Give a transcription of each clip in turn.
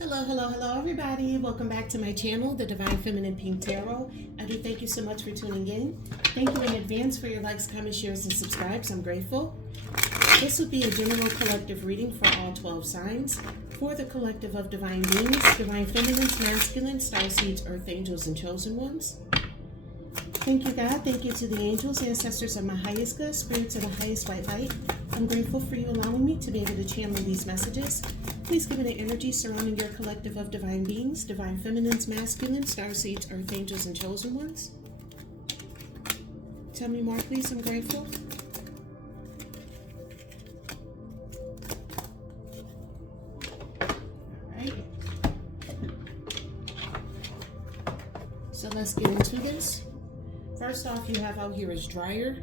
Hello, everybody. Welcome back to my channel, The Divine Feminine Pink Tarot. I do thank you so much for tuning in. Thank you in advance for your likes, comments, shares, and subscribes. I'm grateful. This will be a general collective reading for all 12 signs. For the collective of divine beings, divine feminines, masculine, star seeds, earth angels, and chosen ones. Thank you, God. Thank you to the angels, ancestors of my highest good, spirits of the highest white light. I'm grateful for you allowing me to be able to channel these messages. Please give me the energy surrounding your collective of divine beings, divine feminines, masculine, star seeds, earth angels, and chosen ones. Tell me more, please. I'm grateful. All right. So let's get into this. First off, you have out here is dryer.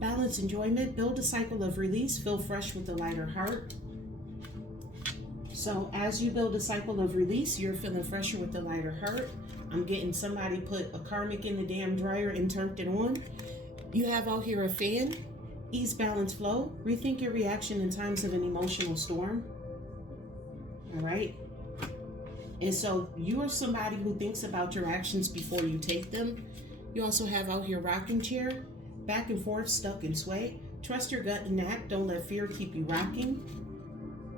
Balance, enjoyment, build a cycle of release, feel fresh with a lighter heart. So as you build a cycle of release, you're feeling fresher with a lighter heart. I'm getting somebody put a karmic in the damn dryer and turned it on. You have out here a fan, ease, balance, flow. Rethink your reaction in times of an emotional storm. All right. And so you are somebody who thinks about your actions before you take them. You also have out here rocking chair, back and forth, stuck and sway. Trust your gut and act. Don't let fear keep you rocking.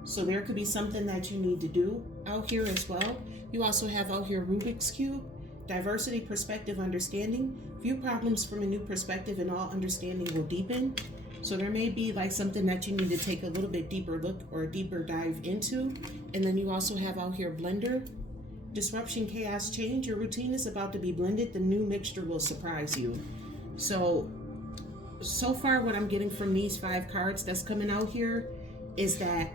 So there could be something that you need to do out here as well. You also have out here Rubik's Cube, diversity, perspective, understanding. View problems from a new perspective and all understanding will deepen. So there may be like something that you need to take a little bit deeper look or a deeper dive into. And then you also have out here Blender, disruption, chaos, change. Your routine is about to be blended. The new mixture will surprise you. So far what I'm getting from these 5 cards that's coming out here is that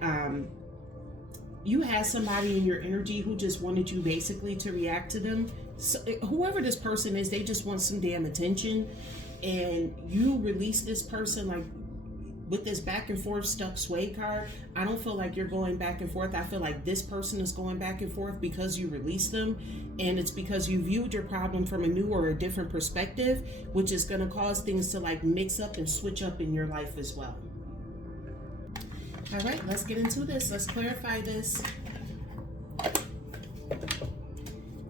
you had somebody in your energy who just wanted you basically to react to them. So, whoever this person is, they just want some damn attention, and you release this person like with this back and forth stuck sway card. I don't feel like you're going back and forth. I feel like this person is going back and forth because you release them, and it's because you viewed your problem from a new or a different perspective, which is going to cause things to like mix up and switch up in your life as well. All right, let's get into this. Let's clarify this.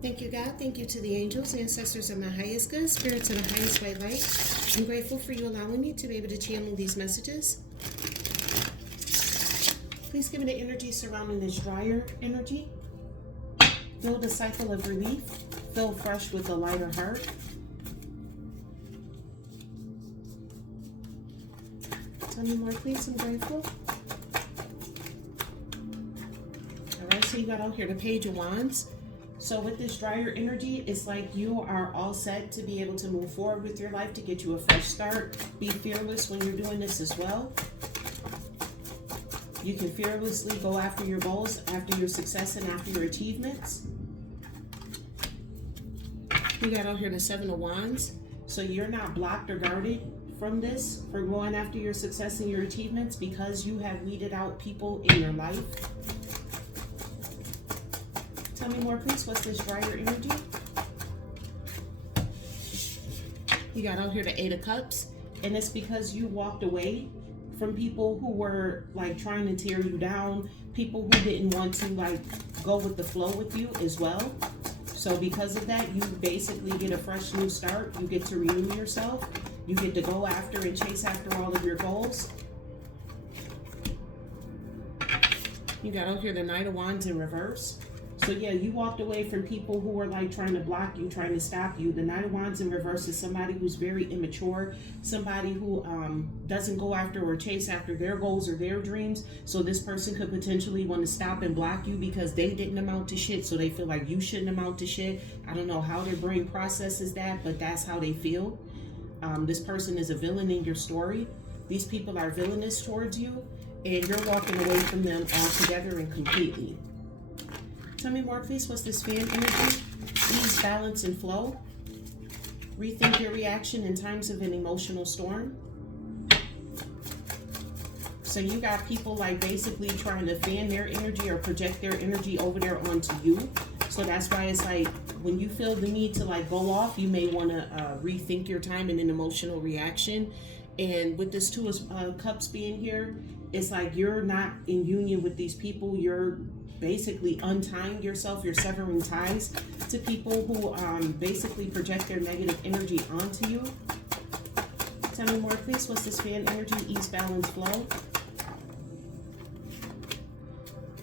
Thank you, God. Thank you to the angels, ancestors of my highest good, spirits of the highest white light. I'm grateful for you allowing me to be able to channel these messages. Please give me the energy surrounding this dryer energy. Build a cycle of relief. Feel fresh with a lighter heart. Tell me more, please. I'm grateful. So you got out here the Page of Wands. So with this dryer energy, it's like you are all set to be able to move forward with your life, to get you a fresh start. Be fearless when you're doing this as well. You can fearlessly go after your goals, after your success, and after your achievements. You got out here the 7 of Wands. So you're not blocked or guarded from this, for going after your success and your achievements, because you have weeded out people in your life. Tell me more, please. What's this dryer energy? You got out here the 8 of Cups, and it's because you walked away from people who were like trying to tear you down, people who didn't want to like go with the flow with you as well. So because of that, you basically get a fresh new start. You get to renew yourself. You get to go after and chase after all of your goals. You got out here the Knight of Wands in reverse. So yeah, you walked away from people who were like trying to block you, trying to stop you. The Knight of Wands in reverse is somebody who's very immature, somebody who doesn't go after or chase after their goals or their dreams. So this person could potentially want to stop and block you because they didn't amount to shit, so they feel like you shouldn't amount to shit. I don't know how their brain processes that, but that's how they feel. This person is a villain in your story. These people are villainous towards you, and you're walking away from them altogether and completely. Tell me more, please. What's this fan energy? Ease, balance, and flow. Rethink your reaction in times of an emotional storm. So you got people like basically trying to fan their energy or project their energy over there onto you. So that's why it's like when you feel the need to like go off, you may want to rethink your time in an emotional reaction And with this Two of Cups being here, it's like you're not in union with these people. You're basically untying yourself. You're severing ties to people who basically project their negative energy onto you. Tell me more, please. What's this fan energy? Ease, balance, flow.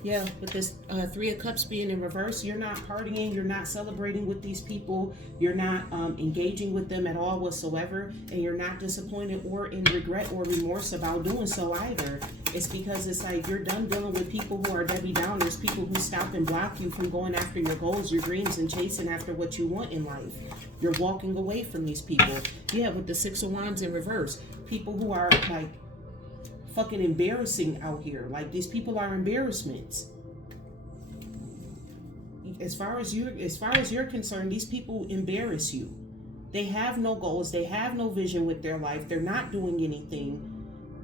Yeah, with this Three of Cups being in reverse, you're not partying, you're not celebrating with these people, you're not engaging with them at all whatsoever, and you're not disappointed or in regret or remorse about doing so either. It's because it's like you're done dealing with people who are Debbie Downers, people who stop and block you from going after your goals, your dreams, and chasing after what you want in life. You're walking away from these people. Yeah, with the Six of Wands in reverse, people who are like fucking embarrassing out here. Like, these people are embarrassments. As far as you're concerned, these people embarrass you. They have no goals, they have no vision with their life, they're not doing anything.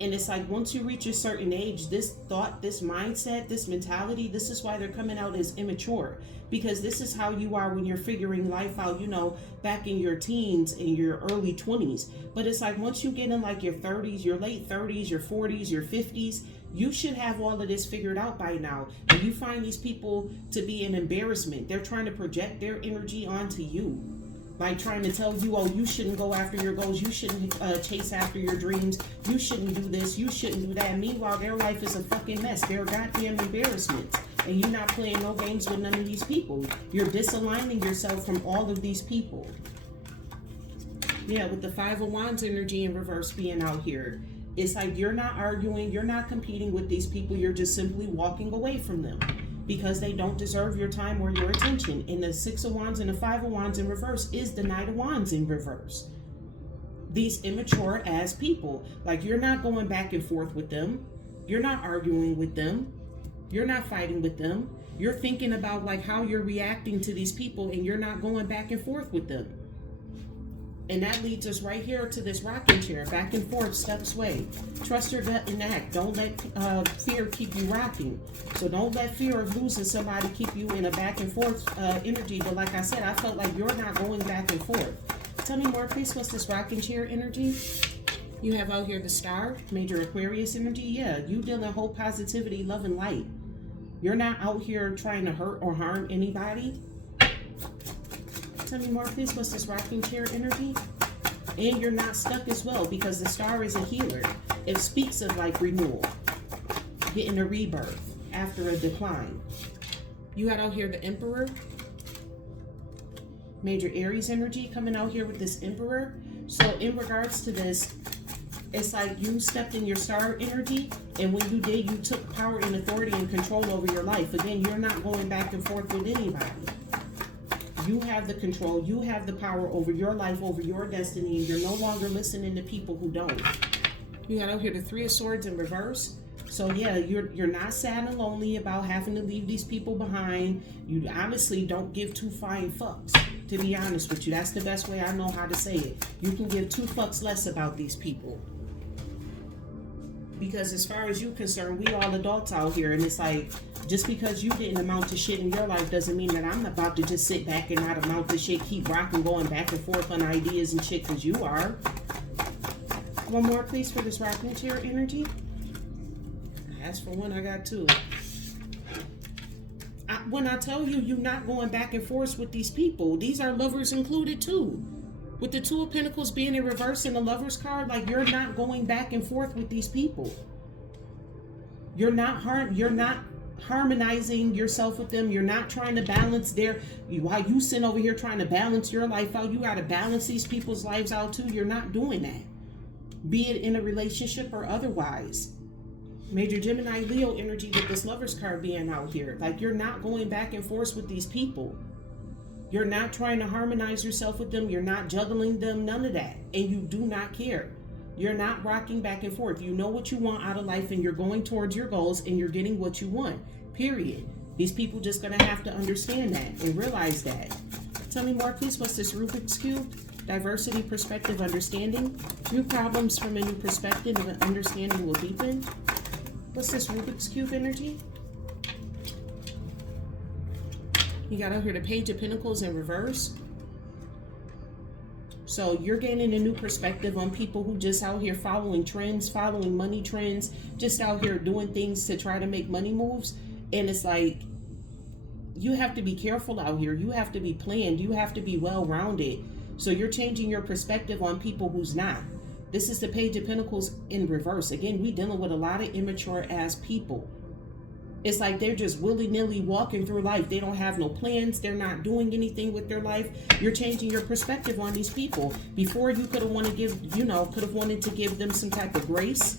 And it's like, once you reach a certain age, this thought, this mindset, this mentality, this is why they're coming out as immature. Because this is how you are when you're figuring life out, you know, back in your teens and your early 20s. But it's like, once you get in like your 30s, your late 30s, your 40s, your 50s, you should have all of this figured out by now. And you find these people to be an embarrassment. They're trying to project their energy onto you. Like trying to tell you, oh, you shouldn't go after your goals, you shouldn't chase after your dreams, you shouldn't do this, you shouldn't do that. Meanwhile, their life is a fucking mess. They're goddamn embarrassments. And you're not playing no games with none of these people. You're disaligning yourself from all of these people. Yeah, with the Five of Wands energy in reverse being out here, it's like you're not arguing, you're not competing with these people, you're just simply walking away from them. Because they don't deserve your time or your attention. And the Six of Wands and the Five of Wands in reverse is the Knight of Wands in reverse. These immature ass people. Like, you're not going back and forth with them. You're not arguing with them. You're not fighting with them. You're thinking about like how you're reacting to these people, and you're not going back and forth with them. And that leads us right here to this rocking chair. Back and forth, step sway. Trust your gut and act. Don't let fear keep you rocking. So don't let fear of losing somebody keep you in a back and forth energy. But like I said, I felt like you're not going back and forth. Tell me more, please. What's this rocking chair energy? You have out here the Star, Major Aquarius energy. Yeah, you deal in hope, positivity, love, and light. You're not out here trying to hurt or harm anybody. Tell me more, please. What's this rocking chair energy? And you're not stuck as well, because the Star is a healer. It speaks of like renewal, getting a rebirth after a decline. You got out here the Emperor, Major Aries energy coming out here with this Emperor. So in regards to this, it's like you stepped in your Star energy, and when you did, you took power and authority and control over your life. Again, you're not going back and forth with anybody. You have the control, you have the power over your life, over your destiny, and you're no longer listening to people who don't. You got out here the Three of Swords in reverse. So yeah, you're not sad and lonely about having to leave these people behind. You honestly don't give two flying fucks, to be honest with you. That's the best way I know how to say it. You can give two fucks less about these people. Because as far as you're concerned, we all adults out here, and it's like, just because you didn't amount to shit in your life doesn't mean that I'm about to just sit back and not amount to shit, keep rocking, going back and forth on ideas and shit, because you are. One more, please, for this rocking chair energy. As for one, I got two. When I tell you, you're not going back and forth with these people, these are lovers included too. With the Two of Pentacles being in reverse in the Lover's card, like, you're not going back and forth with these people. You're not harmonizing yourself with them. You're not trying to balance while you sit over here trying to balance your life out, you got to balance these people's lives out too. You're not doing that. Be it in a relationship or otherwise. Major Gemini Leo energy with this Lover's card being out here. Like, you're not going back and forth with these people. You're not trying to harmonize yourself with them. You're not juggling them, none of that. And you do not care. You're not rocking back and forth. You know what you want out of life, and you're going towards your goals, and you're getting what you want, period. These people just going to have to understand that and realize that. Tell me more, please. What's this Rubik's Cube? Diversity, perspective, understanding. View problems from a new perspective, and understanding will deepen. What's this Rubik's Cube energy? You got out here the Page of Pentacles in reverse. So you're gaining a new perspective on people who just out here following trends, following money trends, just out here doing things to try to make money moves. And it's like, you have to be careful out here. You have to be planned. You have to be well-rounded. So you're changing your perspective on people who's not. This is the Page of Pentacles in reverse. Again, we dealing with a lot of immature ass people. It's like they're just willy-nilly walking through life. They don't have no plans. They're not doing anything with their life. You're changing your perspective on these people. Before, you could have wanted to give them some type of grace,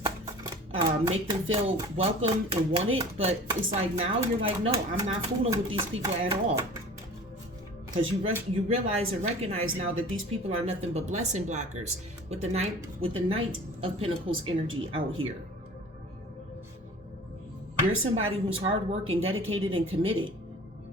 make them feel welcome and wanted. But it's like now you're like, no, I'm not fooling with these people at all. Because you realize and recognize now that these people are nothing but blessing blockers with the Knight of Pentacles energy out here. You're somebody who's hardworking, dedicated, and committed.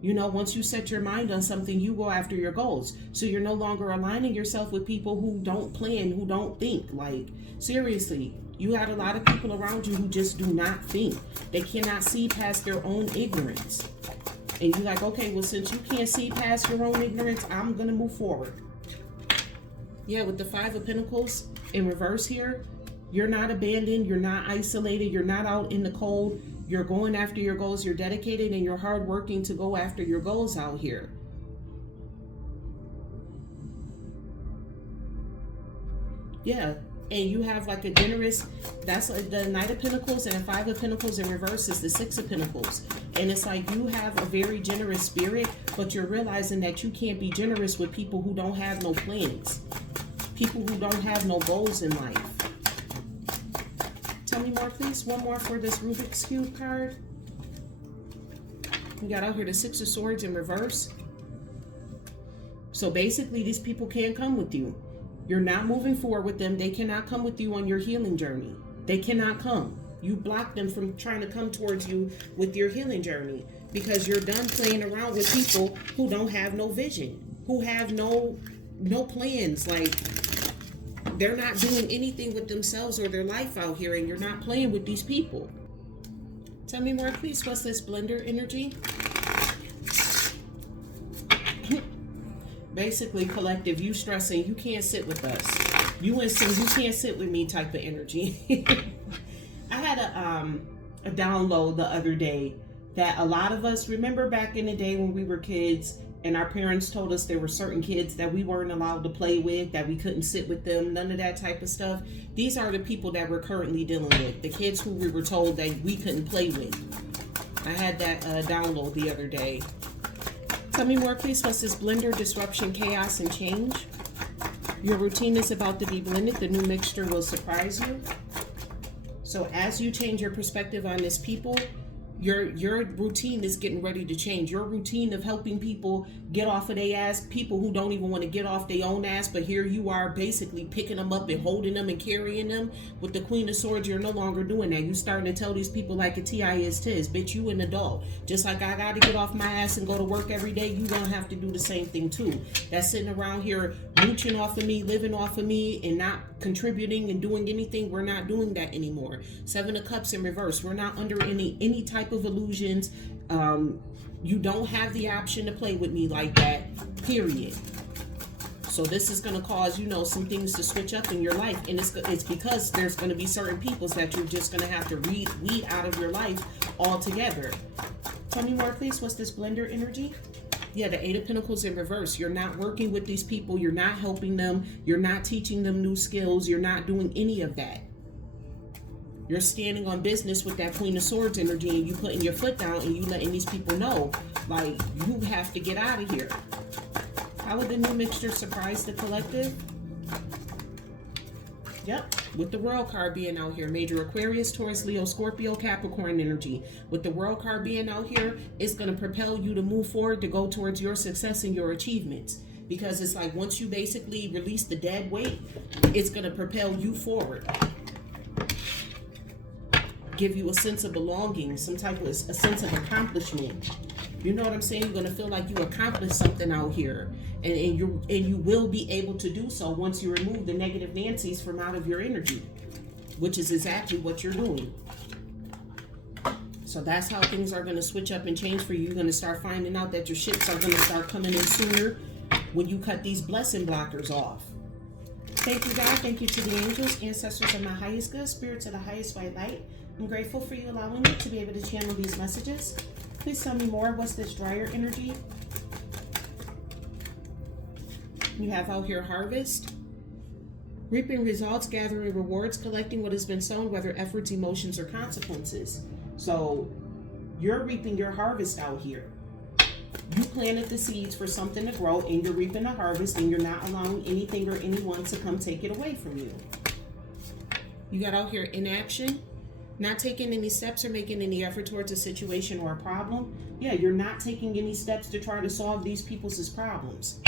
You know, once you set your mind on something, you go after your goals. So you're no longer aligning yourself with people who don't plan, who don't think. Like, seriously, you had a lot of people around you who just do not think. They cannot see past their own ignorance. And you're like, okay, well, since you can't see past your own ignorance, I'm going to move forward. Yeah, with the Five of Pentacles in reverse here, you're not abandoned, you're not isolated, you're not out in the cold. You're going after your goals, you're dedicated, and you're hardworking to go after your goals out here. Yeah, and you have like a generous, that's like the Knight of Pentacles, and a Five of Pentacles in reverse is the Six of Pentacles. And it's like you have a very generous spirit, but you're realizing that you can't be generous with people who don't have no plans. People who don't have no goals in life. Tell me more, please. One more for this Rubik's Cube card. We got out here the Six of Swords in reverse. So basically, these people can't come with you. You're not moving forward with them. They cannot come with you on your healing journey. They cannot come. You block them from trying to come towards you with your healing journey because you're done playing around with people who don't have no vision, who have no plans. Like, they're not doing anything with themselves or their life out here, and you're not playing with these people. Tell me more, please. What's this blender energy? Basically, collective, you stressing, you can't sit with us. You and some, you can't sit with me type of energy. I had a download the other day that a lot of us remember back in the day when we were kids, and our parents told us there were certain kids that we weren't allowed to play with, that we couldn't sit with them, none of that type of stuff. These are the people that we're currently dealing with, the kids who we were told that we couldn't play with. I had that download the other day. Tell me more, please. What's this blender? Disruption, chaos, and change. Your routine is about to be blended. The new mixture will surprise you. So as you change your perspective on this people, your routine is getting ready to change. Your routine of helping people get off of their ass, people who don't even want to get off their own ass, but here you are basically picking them up and holding them and carrying them. With the Queen of Swords, you're no longer doing that. You starting to tell these people like a T.I. is tis, bitch, you an adult. Just like I got to get off my ass and go to work every day, you gonna have to do the same thing too. That's sitting around here mooching off of me, living off of me, and not contributing and doing anything. We're not doing that anymore. Seven of Cups in reverse. We're not under any type of illusions. You don't have the option to play with me like that, period. So this is going to cause, you know, some things to switch up in your life. And it's because there's going to be certain peoples that you're just going to have to weed out of your life altogether. Tell me more, please. What's this blender energy? Yeah, the Eight of Pentacles in reverse. You're not working with these people. You're not helping them. You're not teaching them new skills. You're not doing any of that. You're standing on business with that Queen of Swords energy, and you putting your foot down and you letting these people know, like, you have to get out of here. How would the new mixture surprise the collective? Yep, with the World card being out here, major Aquarius, Taurus, Leo, Scorpio, Capricorn energy. With the World card being out here, it's going to propel you to move forward, to go towards your success and your achievements. Because it's like once you basically release the dead weight, it's going to propel you forward. Give you a sense of belonging, some type of a sense of accomplishment. You know what I'm saying? You're gonna feel like you accomplished something out here, and you will be able to do so once you remove the negative Nancy's from out of your energy, which is exactly what you're doing. So that's how things are gonna switch up and change for you. You're gonna start finding out that your ships are gonna start coming in sooner when you cut these blessing blockers off. Thank you, God. Thank you to the angels, ancestors of my highest good, spirits of the highest white light. I'm grateful for you allowing me to be able to channel these messages. Please tell me more. What's this dryer energy? You have out here harvest. Reaping results, gathering rewards, collecting what has been sown, whether efforts, emotions, or consequences. So you're reaping your harvest out here. You planted the seeds for something to grow, and you're reaping the harvest, and you're not allowing anything or anyone to come take it away from you. You got out here inaction, not taking any steps or making any effort towards a situation or a problem. Yeah, you're not taking any steps to try to solve these people's problems.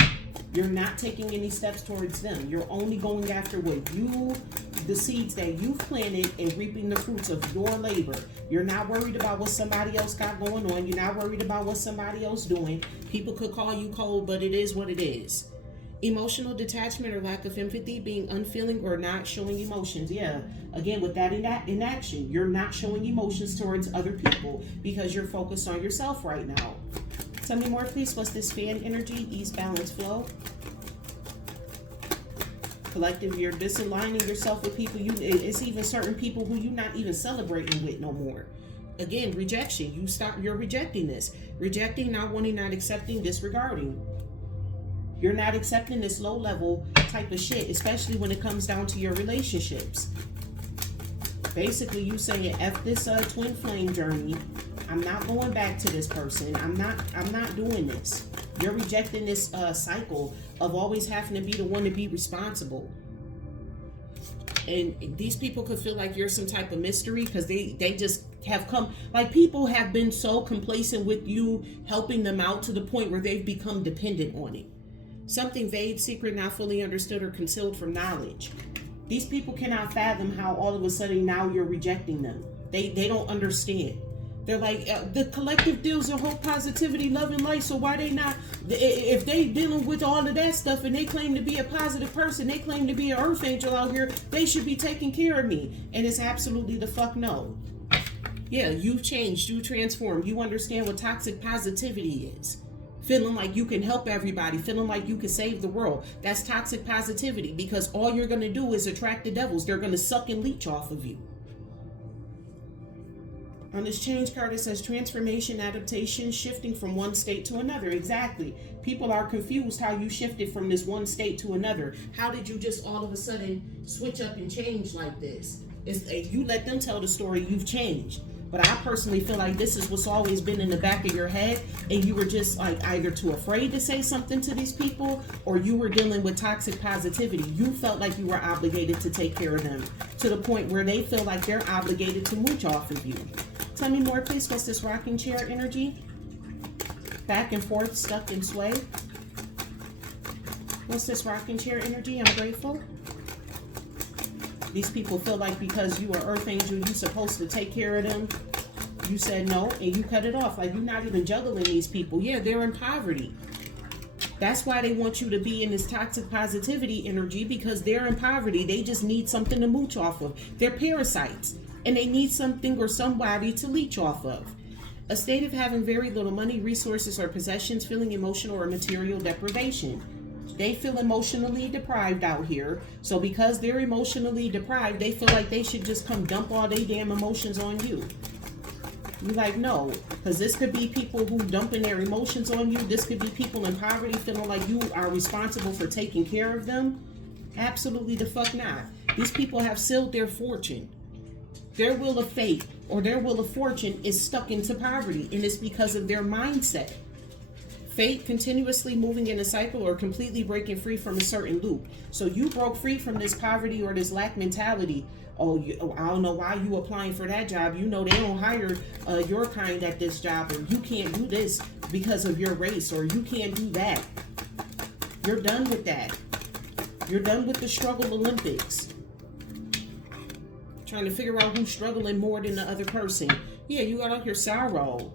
You're not taking any steps towards them. You're only going after the seeds that you've planted and reaping the fruits of your labor. You're not worried about what somebody else got going on. You're not worried about what somebody else doing. People could call you cold, but it is what it is. Emotional detachment or lack of empathy, being unfeeling or not showing emotions. Yeah, again, with that inaction, you're not showing emotions towards other people because you're focused on yourself right now. Tell me more, please. What's this fan energy? Ease, balance, flow. Collective, you're disaligning yourself with people. It's even certain people who you're not even celebrating with no more. Again, rejection. You're rejecting this. Rejecting, not wanting, not accepting, disregarding. You're not accepting this low level type of shit, especially when it comes down to your relationships. Basically, you saying, F this twin flame journey. I'm not going back to this person. I'm not doing this. You're rejecting this cycle of always having to be the one to be responsible. And these people could feel like you're some type of mystery because they just have come, like people have been so complacent with you helping them out to the point where they've become dependent on it. Something vague, secret, not fully understood or concealed from knowledge. These people cannot fathom how all of a sudden now you're rejecting them. They don't understand. They're like, the collective deals in hope, positivity, love, and light. So why they not, if they dealing with all of that stuff and they claim to be a positive person, they claim to be an earth angel out here, they should be taking care of me. And it's absolutely the fuck no. Yeah, you've changed, you transformed, you understand what toxic positivity is. Feeling like you can help everybody, feeling like you can save the world. That's toxic positivity because all you're going to do is attract the devils. They're going to suck and leech off of you. On this change card, it says transformation, adaptation, shifting from one state to another. Exactly. People are confused how you shifted from this one state to another. How did you just all of a sudden switch up and change like this? You let them tell the story, you've changed. But I personally feel like this is what's always been in the back of your head, and you were just like either too afraid to say something to these people, or you were dealing with toxic positivity. You felt like you were obligated to take care of them to the point where they feel like they're obligated to mooch off of you. Tell me more, please. What's this rocking chair energy? Back and forth, stuck and sway. What's this rocking chair energy? I'm grateful. These people feel like because you are Earth Angel, you're supposed to take care of them. You said no, and you cut it off. Like, you're not even juggling these people. Yeah, they're in poverty. That's why they want you to be in this toxic positivity energy, because they're in poverty. They just need something to mooch off of. They're parasites, and they need something or somebody to leech off of. A state of having very little money, resources, or possessions, feeling emotional or material deprivation. They feel emotionally deprived out here. So because they're emotionally deprived, they feel like they should just come dump all their damn emotions on you. You're like, no, because this could be people who dumping their emotions on you. This could be people in poverty feeling like you are responsible for taking care of them. Absolutely the fuck not. These people have sealed their fortune. Their will of fate or their will of fortune is stuck into poverty, and it's because of their mindset. Fate, continuously moving in a cycle or completely breaking free from a certain loop. So you broke free from this poverty or this lack mentality. Oh, I don't know why you applying for that job. You know they don't hire your kind at this job, or you can't do this because of your race, or you can't do that. You're done with that. You're done with the struggle Olympics. Trying to figure out who's struggling more than the other person. Yeah, you got out your sorrow.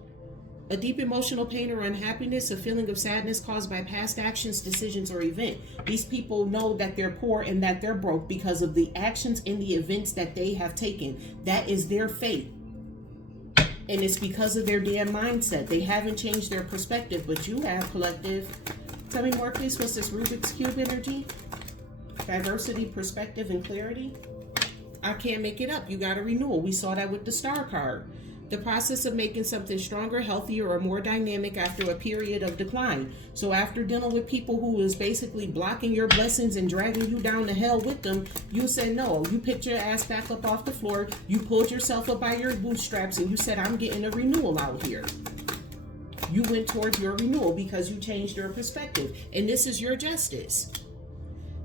A deep emotional pain or unhappiness, a feeling of sadness caused by past actions, decisions, or event. These people know that they're poor and that they're broke because of the actions and the events that they have taken. That is their fate. And it's because of their damn mindset. They haven't changed their perspective, but you have, collective. Tell me more, please. What's this Rubik's Cube energy? Diversity, perspective, and clarity. I can't make it up. You got a renewal. We saw that with the star card. The process of making something stronger, healthier, or more dynamic after a period of decline. So after dealing with people who is basically blocking your blessings and dragging you down to hell with them, you said no. You picked your ass back up off the floor. You pulled yourself up by your bootstraps and you said, I'm getting a renewal out here. You went towards your renewal because you changed your perspective. And this is your justice.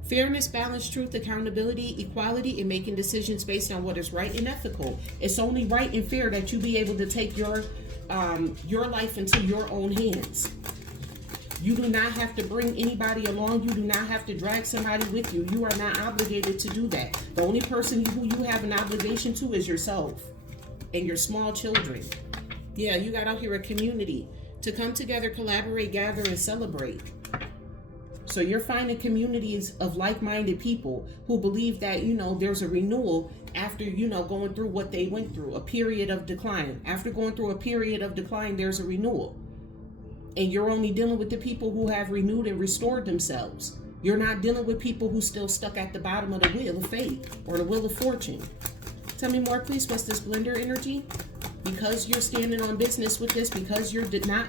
Fairness, balance, truth, accountability, equality, and making decisions based on what is right and ethical. It's only right and fair that you be able to take your life into your own hands. You do not have to bring anybody along. You do not have to drag somebody with you. You are not obligated to do that. The only person who you have an obligation to is yourself and your small children. Yeah, you got out here a community to come together, collaborate, gather, and celebrate. So you're finding communities of like-minded people who believe that, there's a renewal after, going through what they went through, a period of decline. After going through a period of decline, there's a renewal. And you're only dealing with the people who have renewed and restored themselves. You're not dealing with people who still stuck at the bottom of the wheel of fate or the wheel of fortune. Tell me more, please. What's this blender energy? Because you're standing on business with this, because you're not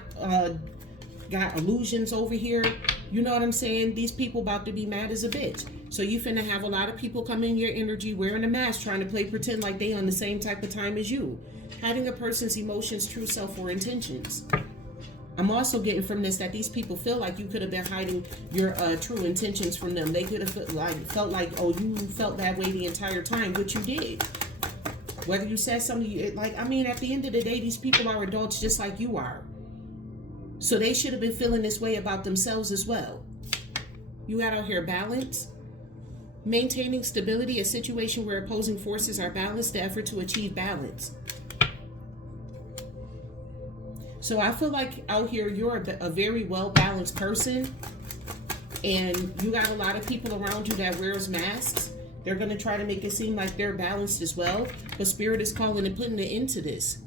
got illusions over here, you know what I'm saying? These people about to be mad as a bitch. So you finna have a lot of people come in your energy wearing a mask, trying to play pretend like they on the same type of time as you. Hiding a person's emotions, true self, or intentions. I'm also getting from this that these people feel like you could have been hiding your true intentions from them. They could have felt like, oh, you felt that way the entire time, which you did. Whether you said something, at the end of the day, these people are adults just like you are. So they should have been feeling this way about themselves as well. You got out here balance. Maintaining stability, a situation where opposing forces are balanced, the effort to achieve balance. So I feel like out here you're a very well-balanced person, and you got a lot of people around you that wears masks. They're going to try to make it seem like they're balanced as well, but Spirit is calling and putting an end to this.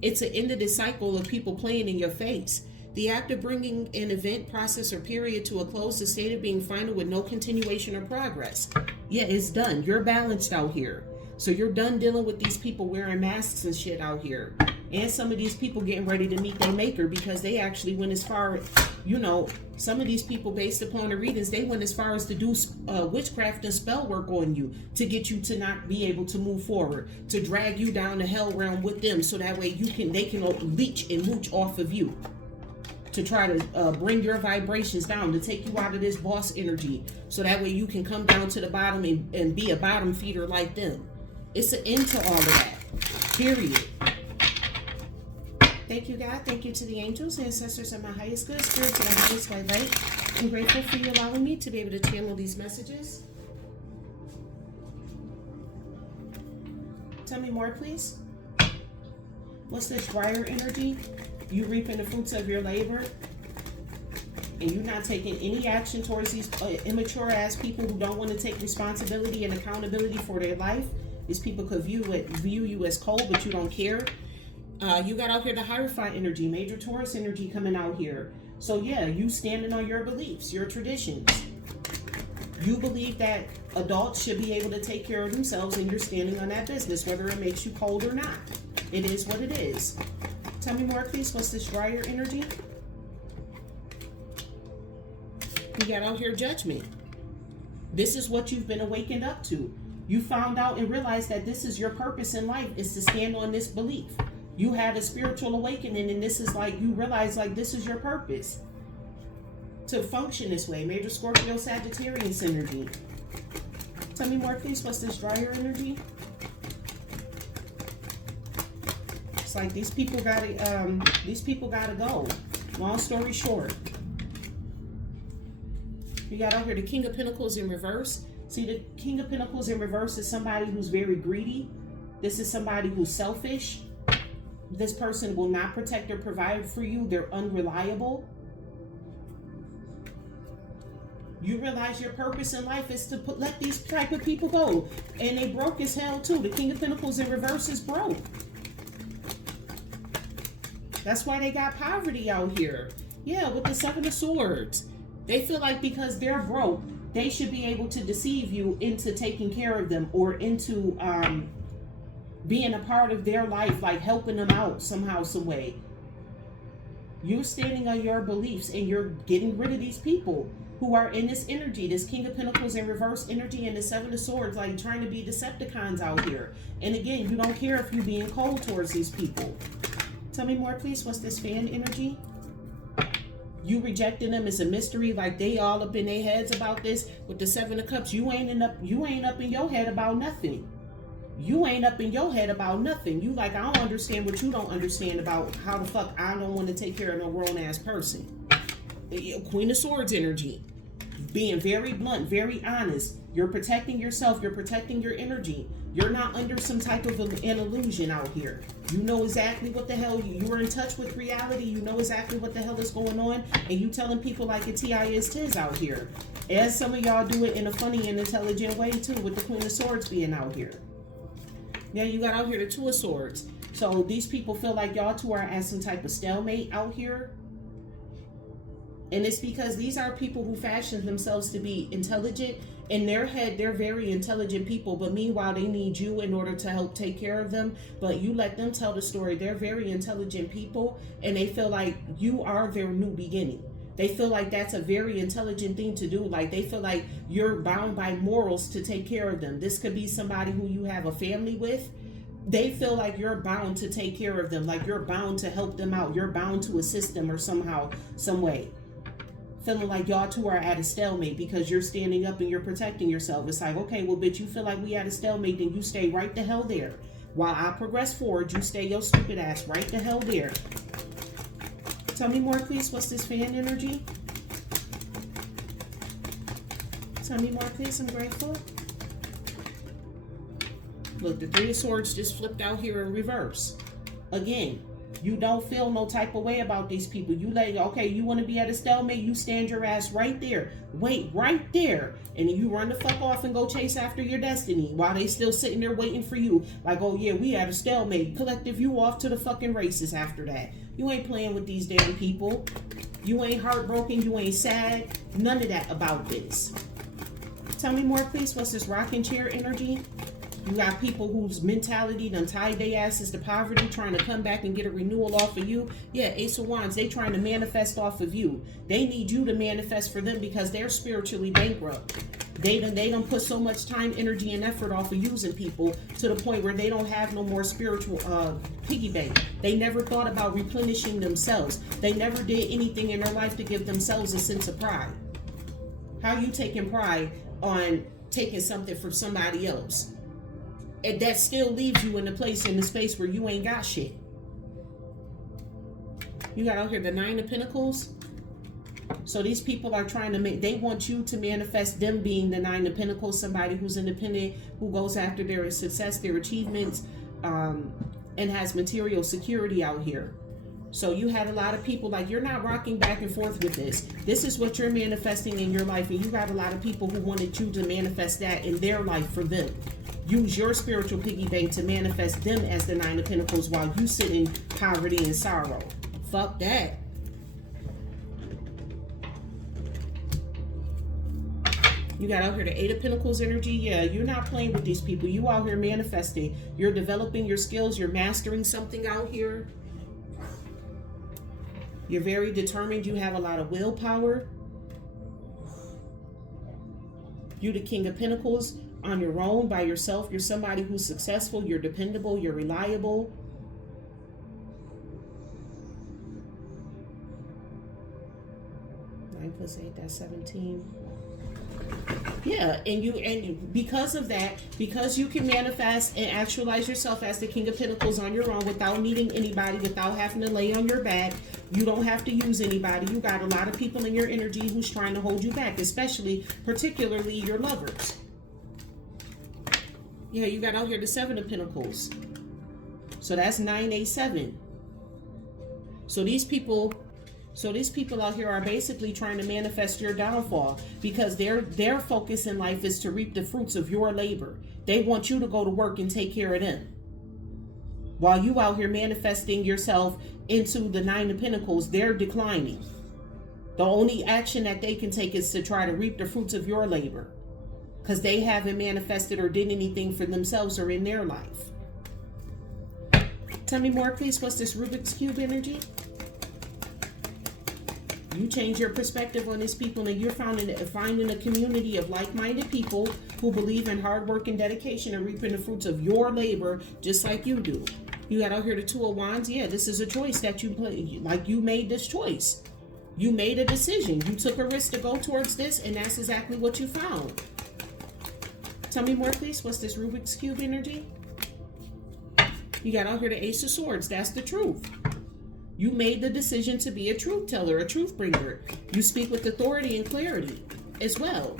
It's an end of this cycle of people playing in your face. The act of bringing an event, process, or period to a close, the state of being final with no continuation or progress. Yeah, it's done. You're balanced out here. So you're done dealing with these people wearing masks and shit out here. And some of these people getting ready to meet their maker because they actually went as far, some of these people, based upon the readings, they went as far as to do witchcraft and spell work on you to get you to not be able to move forward, to drag you down the hell realm with them, so that way they can leech and mooch off of you, to try to bring your vibrations down, to take you out of this boss energy, so that way you can come down to the bottom and be a bottom feeder like them. It's an end to all of that. Period. Thank you, God. Thank you to the angels, ancestors, and my highest good, spirit, to the highest white light. I'm grateful for you allowing me to be able to channel these messages. Tell me more, please. What's this dryer energy? You reaping the fruits of your labor, and you're not taking any action towards these immature ass people who don't want to take responsibility and accountability for their life. These people could view you as cold, but you don't care. You got out here the Hierophant energy, major Taurus energy coming out here. So yeah, you standing on your beliefs, your traditions. You believe that adults should be able to take care of themselves, and you're standing on that business, whether it makes you cold or not. It is what it is. Tell me more, please. What's this dryer energy? You got out here Judgment. This is what you've been awakened up to. You found out and realized that this is your purpose in life, is to stand on this belief. You had a spiritual awakening, and this is like, you realize like this is your purpose, to function this way. Major Scorpio Sagittarius energy. Tell me more, please. What's this dryer energy? It's like these people gotta go. Long story short. You got out here the King of Pentacles in reverse. See, the King of Pentacles in reverse is somebody who's very greedy. This is somebody who's selfish. This person will not protect or provide for you. They're unreliable. You realize your purpose in life is to let these type of people go. And they broke as hell too. The King of Pentacles in reverse is broke. That's why they got poverty out here. Yeah, with the Seven of Swords. They feel like because they're broke, They should be able to deceive you into taking care of them, or into being a part of their life, like helping them out somehow, some way. You're standing on your beliefs and you're getting rid of these people who are in this energy, this King of Pentacles in reverse energy and the Seven of Swords, like trying to be Decepticons out here. And again, you don't care if you're being cold towards these people. Tell me more, please. What's this fan energy? You rejecting them is a mystery, like they all up in their heads about this. With the Seven of Cups, you ain't up in your head about nothing. You ain't up in your head about nothing. You like, I don't understand what you don't understand about how the fuck I don't want to take care of no grown-ass person. Queen of Swords energy. Being very blunt, very honest. You're protecting yourself. You're protecting your energy. You're not under some type of an illusion out here. You know exactly what the hell, you're in touch with reality. You know exactly what the hell is going on. And you telling people like a T.I. is tis out here. As some of y'all do it in a funny and intelligent way too, with the Queen of Swords being out here. Yeah, you got out here the Two of Swords. So these people feel like y'all two are at some type of stalemate out here. And it's because these are people who fashion themselves to be intelligent. In their head, they're very intelligent people. But meanwhile, they need you in order to help take care of them. But you let them tell the story. They're very intelligent people. And they feel like you are their new beginning. They feel like that's a very intelligent thing to do. Like they feel like you're bound by morals to take care of them. This could be somebody who you have a family with. They feel like you're bound to take care of them. Like you're bound to help them out. You're bound to assist them or somehow, some way. Feeling like y'all two are at a stalemate because you're standing up and you're protecting yourself. It's like, okay, well, bitch, you feel like we at a stalemate, then you stay right the hell there. While I progress forward, you stay your stupid ass right the hell there. Tell me more, please. What's this fan energy? Tell me more, please. I'm grateful. Look, the Three of Swords just flipped out here in reverse. Again, you don't feel no type of way about these people. You like, okay, you want to be at a stalemate, you stand your ass right there. Wait right there. And you run the fuck off and go chase after your destiny while they still sitting there waiting for you. Like, oh yeah, we at a stalemate. Collective, you off to the fucking races after that. You ain't playing with these damn people. You ain't heartbroken. You ain't sad. None of that about this. Tell me more, please. What's this rocking chair energy? You got people whose mentality done tied their asses to poverty, trying to come back and get a renewal off of you. Yeah, Ace of Wands, they trying to manifest off of you. They need you to manifest for them because they're spiritually bankrupt. They done put so much time, energy, and effort off of using people to the point where they don't have no more spiritual piggy bank. They never thought about replenishing themselves. They never did anything in their life to give themselves a sense of pride. How you taking pride on taking something from somebody else? And that still leaves you in the space where you ain't got shit. You got out here the Nine of Pentacles. So these people are trying to they want you to manifest them being the Nine of Pentacles, somebody who's independent, who goes after their success, their achievements, and has material security out here. So you had a lot of people like, you're not rocking back and forth with this. This is what you're manifesting in your life. And you got a lot of people who wanted you to manifest that in their life for them. Use your spiritual piggy bank to manifest them as the Nine of Pentacles while you sit in poverty and sorrow. Fuck that. You got out here the Eight of Pentacles energy. Yeah, you're not playing with these people. You out here manifesting. You're developing your skills. You're mastering something out here. You're very determined. You have a lot of willpower. You the King of Pentacles on your own, by yourself. You're somebody who's successful. You're dependable. You're reliable. Nine plus 8, that's 17. Yeah, and because of that, because you can manifest and actualize yourself as the King of Pentacles on your own without needing anybody, without having to lay on your back, you don't have to use anybody. You got a lot of people in your energy who's trying to hold you back, particularly your lovers. Yeah, you got out here the Seven of Pentacles. So that's 987. So these people out here are basically trying to manifest your downfall because their focus in life is to reap the fruits of your labor. They want you to go to work and take care of them. While you out here manifesting yourself into the Nine of Pentacles, they're declining. The only action that they can take is to try to reap the fruits of your labor, because they haven't manifested or did anything for themselves or in their life. Tell me more, please. What's this Rubik's Cube energy? You change your perspective on these people, and you're finding a community of like-minded people who believe in hard work and dedication and reaping the fruits of your labor just like you do. You got out here the Two of Wands. Yeah, this is a choice that you play. Like, you made this choice. You made a decision. You took a risk to go towards this, and that's exactly what you found. Tell me more, please. What's this Rubik's Cube energy? You got out here the Ace of Swords. That's the truth. You made the decision to be a truth teller, a truth bringer. You speak with authority and clarity as well.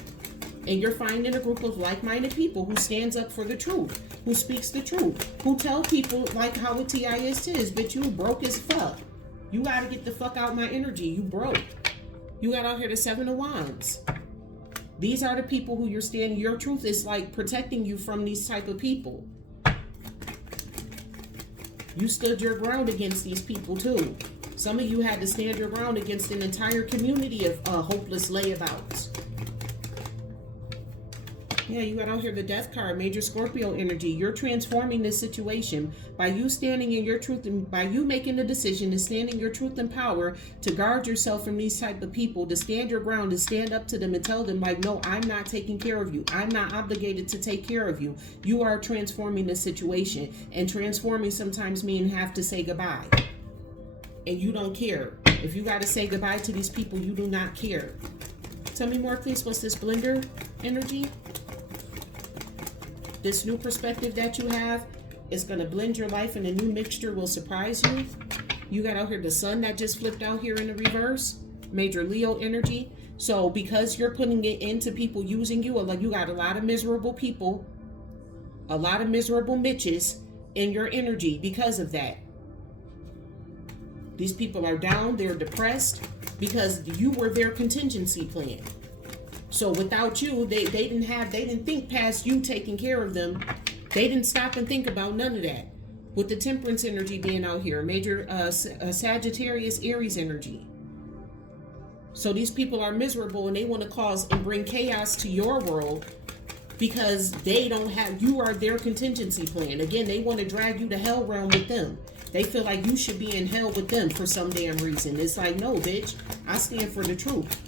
And you're finding a group of like-minded people who stands up for the truth, who speaks the truth, who tell people like how a TIS is, bitch, you broke as fuck. You got to get the fuck out my energy. You broke. You got out here the Seven of Wands. These are the people who you're standing. Your truth is like protecting you from these type of people. You stood your ground against these people too. Some of you had to stand your ground against an entire community of hopeless layabouts. Yeah, you got out here the Death card, Major Scorpio energy. You're transforming this situation by you standing in your truth and by you making the decision to stand in your truth and power, to guard yourself from these type of people, to stand your ground, to stand up to them and tell them like, no, I'm not taking care of you. I'm not obligated to take care of you. You are transforming the situation, and transforming sometimes means have to say goodbye. And you don't care. If you got to say goodbye to these people, you do not care. Tell me more, please. What's this Blender energy? This new perspective that you have is going to blend your life, and a new mixture will surprise you. You got out here the Sun that just flipped out here in the reverse, Major Leo energy. So because you're putting it into people using you, you got a lot of miserable people, a lot of miserable Mitches in your energy because of that. These people are down, they're depressed because you were their contingency plan. So without you, they didn't think past you taking care of them. They didn't stop and think about none of that. With the Temperance energy being out here, Major Sagittarius Aries energy. So these people are miserable, and they want to cause and bring chaos to your world because you are their contingency plan. Again, they want to drag you to hell realm with them. They feel like you should be in hell with them for some damn reason. It's like, no, bitch, I stand for the truth.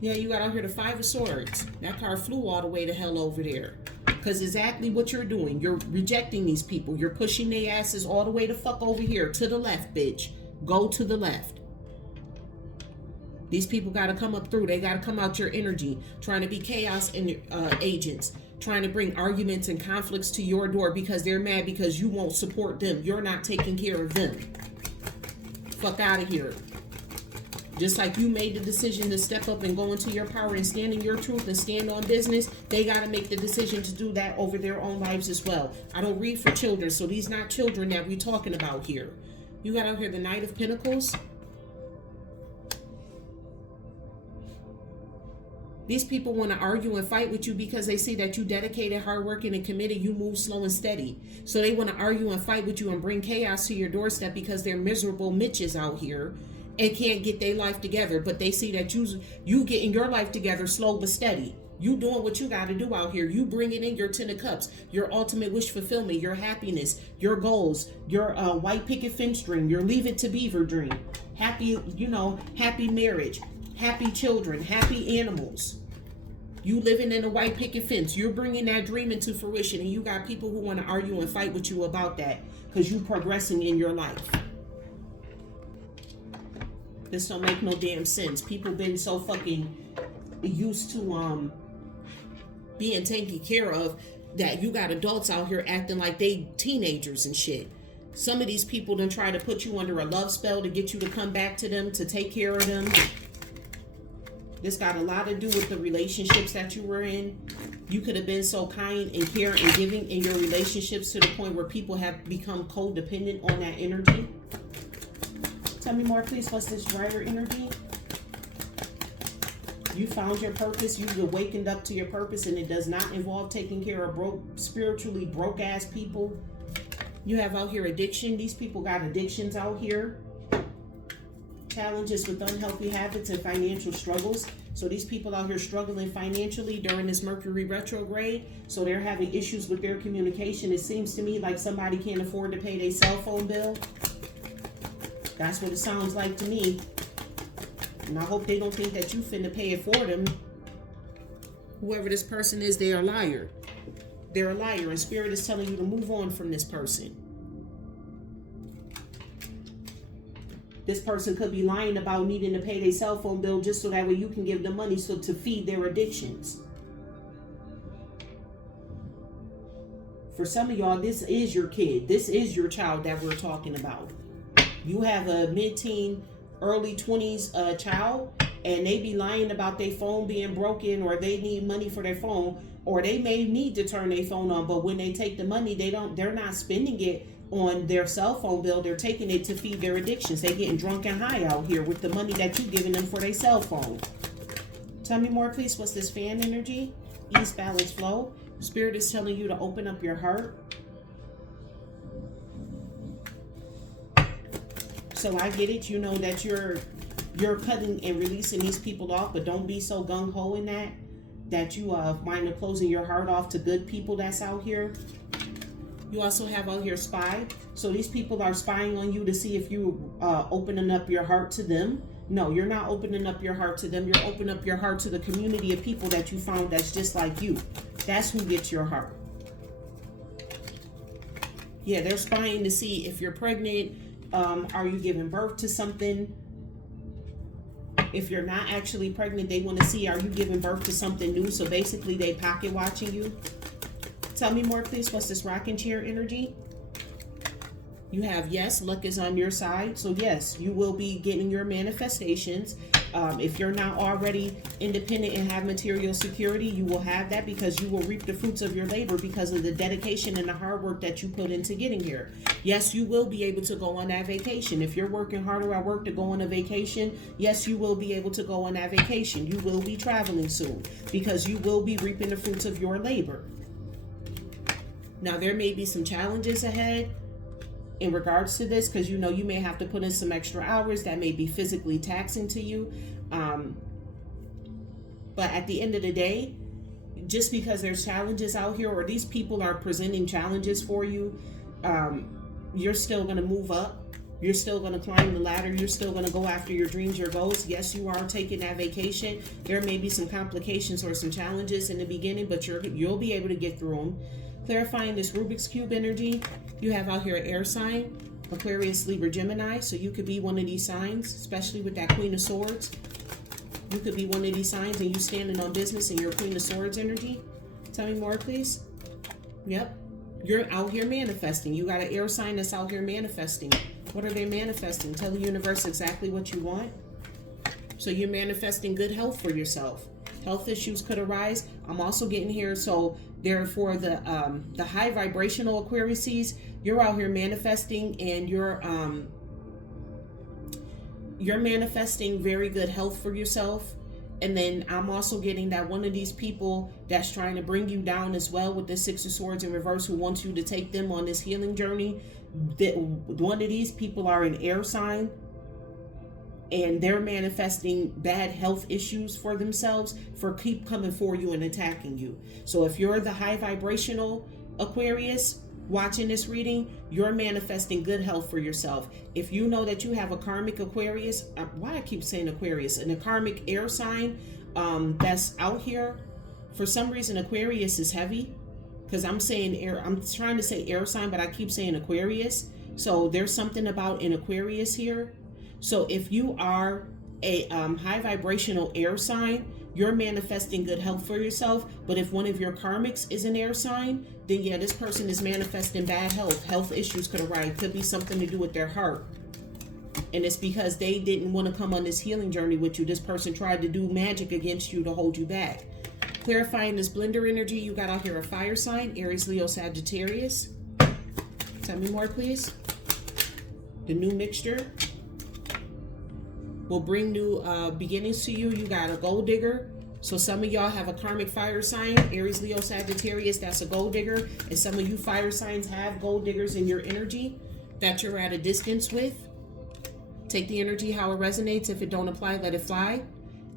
Yeah, you got out here the Five of Swords. That card flew all the way to hell over there. Because exactly what you're doing. You're rejecting these people. You're pushing their asses all the way the fuck over here. To the left, bitch. Go to the left. These people got to come up through. They got to come out your energy. Trying to be chaos and agents. Trying to bring arguments and conflicts to your door because they're mad because you won't support them. You're not taking care of them. Fuck out of here. Just like you made the decision to step up and go into your power and stand in your truth and stand on business, they got to make the decision to do that over their own lives as well. I don't read for children, so these not children that we're talking about here. You got out here the Knight of Pentacles. These people want to argue and fight with you because they see that you dedicated, hardworking, and committed. You move slow and steady. So they want to argue and fight with you and bring chaos to your doorstep because they're miserable Mitches out here and can't get their life together. But they see that you getting your life together slow but steady. You doing what you got to do out here. You bringing in your 10 of cups, your ultimate wish fulfillment, your happiness, your goals, your white picket fence dream, your leave it to beaver dream. Happy, happy marriage, happy children, happy animals. You living in a white picket fence. You're bringing that dream into fruition, and you got people who want to argue and fight with you about that because you progressing in your life. This don't make no damn sense. People been so fucking used to being taken care of that you got adults out here acting like they teenagers and shit. Some of these people done try to put you under a love spell to get you to come back to them, to take care of them. This got a lot to do with the relationships that you were in. You could have been so kind and caring and giving in your relationships to the point where people have become codependent on that energy. Tell me more, please. What's this Rider energy? You found your purpose. You've awakened up to your purpose, and it does not involve taking care of spiritually broke-ass people. You have out here addiction. These people got addictions out here. challenges with unhealthy habits and financial struggles. So these people out here struggling financially during this Mercury retrograde. So they're having issues with their communication. It seems to me like somebody can't afford to pay their cell phone bill. That's what it sounds like to me. And I hope they don't think that you finna pay it for them. Whoever this person is, they are a liar. They're a liar, and Spirit is telling you to move on from this person. This person could be lying about needing to pay their cell phone bill just so that way you can give them money to feed their addictions. For some of y'all, this is your kid. This is your child that we're talking about. You have a mid-teen, early 20s child, and they be lying about their phone being broken, or they need money for their phone, or they may need to turn their phone on, but when they take the money, they're not spending it on their cell phone bill. They're taking it to feed their addictions. They're getting drunk and high out here with the money that you're giving them for their cell phone. Tell me more, please. What's this fan energy? Ease, balance, flow. Spirit is telling you to open up your heart. So I get it. You know that you're cutting and releasing these people off, but don't be so gung-ho in that you wind up closing your heart off to good people that's out here. You also have out here spy. So these people are spying on you to see if you opening up your heart to them. No, you're not opening up your heart to them. You're opening up your heart to the community of people that you found that's just like you. That's who gets your heart. Yeah, they're spying to see if you're pregnant. Are you giving birth to something? If you're not actually pregnant, they want to see, are you giving birth to something new? So basically, they pocket watching you. Tell me more, please. What's this rocking chair energy? You have, yes, luck is on your side. So yes, you will be getting your manifestations. If you're not already independent and have material security, you will have that because you will reap the fruits of your labor because of the dedication and the hard work that you put into getting here. Yes, you will be able to go on that vacation. If you're working harder at work to go on a vacation, yes, you will be able to go on that vacation. You will be traveling soon because you will be reaping the fruits of your labor. Now, there may be some challenges ahead in regards to this, because you know you may have to put in some extra hours that may be physically taxing to you. But at the end of the day, just because there's challenges out here, or these people are presenting challenges for you, you're still going to move up. You're still going to climb the ladder. You're still going to go after your dreams, your goals. Yes, you are taking that vacation. There may be some complications or some challenges in the beginning, but you'll be able to get through them. Clarifying this Rubik's Cube energy, you have out here an air sign, Aquarius, Libra, Gemini. So you could be one of these signs, especially with that Queen of Swords. You could be one of these signs and you standing on business in your Queen of Swords energy. Tell me more, please. Yep. You're out here manifesting. You got an air sign that's out here manifesting. What are they manifesting? Tell the universe exactly what you want. So you're manifesting good health for yourself. Health issues could arise. I'm also getting here. So therefore, the high vibrational Aquariuses, you're out here manifesting, and you're manifesting very good health for yourself. And then I'm also getting that one of these people that's trying to bring you down as well with the Six of Swords in reverse, who wants you to take them on this healing journey. That one of these people are an air sign, and they're manifesting bad health issues for themselves for keep coming for you and attacking you. So if you're the high vibrational Aquarius watching this reading, you're manifesting good health for yourself. If you know that you have a karmic Aquarius, why I keep saying Aquarius, and a karmic air sign that's out here, for some reason Aquarius is heavy, because I'm saying air, I'm trying to say air sign, but I keep saying Aquarius. So there's something about an Aquarius here. So if you are a high vibrational air sign, you're manifesting good health for yourself. But if one of your karmics is an air sign, then yeah, this person is manifesting bad health. Health issues could arise. Could be something to do with their heart. And it's because they didn't want to come on this healing journey with you. This person tried to do magic against you to hold you back. Clarifying this blender energy, you got out here a fire sign, Aries, Leo, Sagittarius. Tell me more, please. The new mixture will bring new beginnings to you. You got a gold digger. So some of y'all have a karmic fire sign, Aries, Leo, Sagittarius, that's a gold digger. And some of you fire signs have gold diggers in your energy that you're at a distance with. Take the energy how it resonates. If it don't apply, let it fly.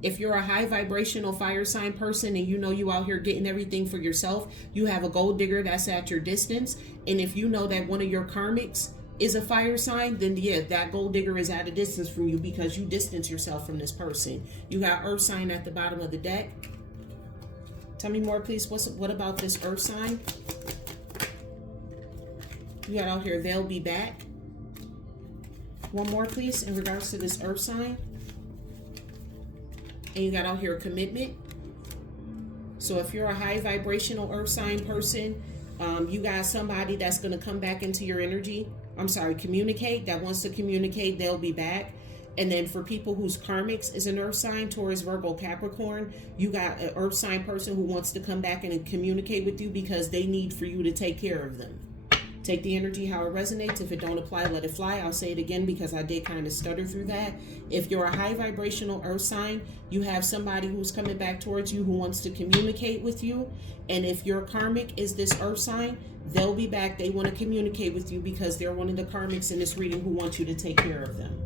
If you're a high vibrational fire sign person and you know you out here getting everything for yourself, you have a gold digger that's at your distance. And if you know that one of your karmics is a fire sign, then yeah, that gold digger is at a distance from you because you distance yourself from this person. You got earth sign at the bottom of the deck. Tell me more, please. What about this earth sign? You got out here, they'll be back. One more, please, in regards to this earth sign. And you got out here commitment. So if you're a high vibrational earth sign person, you got somebody that's going to come back into your energy. I'm sorry, communicate, that wants to communicate, they'll be back. And then for people whose karmics is an earth sign, Taurus, Virgo, Capricorn, you got an earth sign person who wants to come back and communicate with you because they need for you to take care of them. Take the energy how it resonates. If it don't apply, let it fly. I'll say it again because I did kind of stutter through that. If you're a high vibrational earth sign, you have somebody who's coming back towards you who wants to communicate with you. And if your karmic is this earth sign, they'll be back. They want to communicate with you because they're one of the karmics in this reading who want you to take care of them.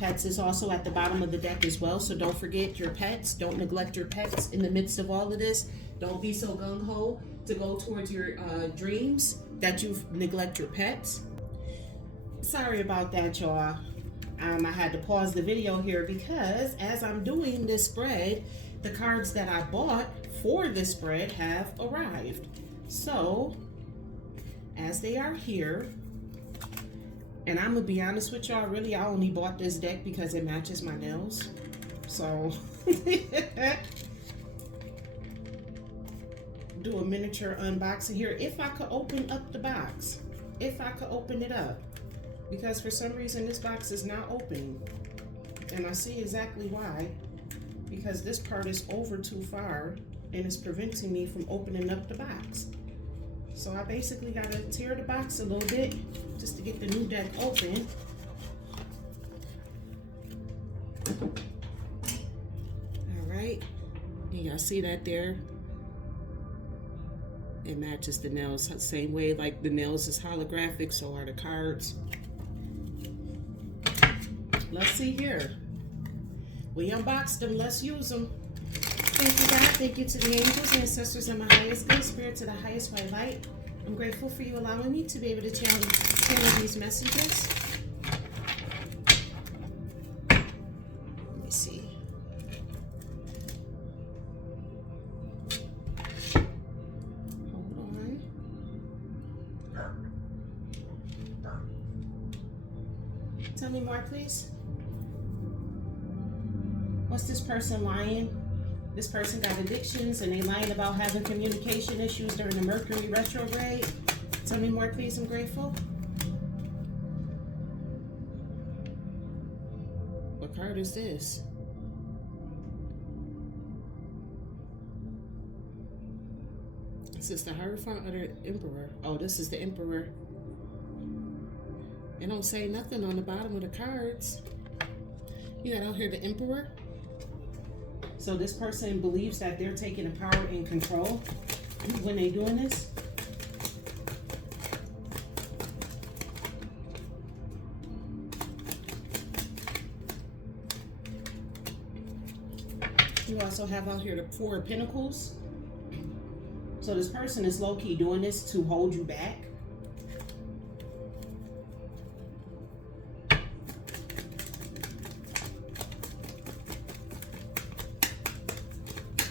Pets is also at the bottom of the deck as well. So don't forget your pets. Don't neglect your pets in the midst of all of this. Don't be so gung-ho to go towards your dreams that you neglect your pets. Sorry about that, y'all. I had to pause the video here because as I'm doing this spread, the cards that I bought for this spread have arrived. So, as they are here, and I'm gonna be honest with y'all, really I only bought this deck because it matches my nails. So, do a miniature unboxing here. If I could open up the box, if I could open it up, because for some reason this box is not opening, and I see exactly why, because this part is over too far and it's preventing me from opening up the box. So I basically got to tear the box a little bit just to get the new deck open. All right, and y'all see that there? It matches the nails the same way, like the nails is holographic, so are the cards. Let's see here. We unboxed them, let's use them. Thank you, God. Thank you to the angels, ancestors, and my highest good spirit, to the highest white light. I'm grateful for you allowing me to be able to channel these messages. Let me see. Tell me more, please. What's this person lying? This person got addictions and they lying about having communication issues during the Mercury retrograde. Tell me more, please. I'm grateful. What card is this? Is this the Hierophant or the Emperor? Oh, this is the Emperor. It don't say nothing on the bottom of the cards. You got out here the Emperor. So this person believes that they're taking the power and control when they're doing this. You also have out here the Four of Pentacles. So this person is low-key doing this to hold you back.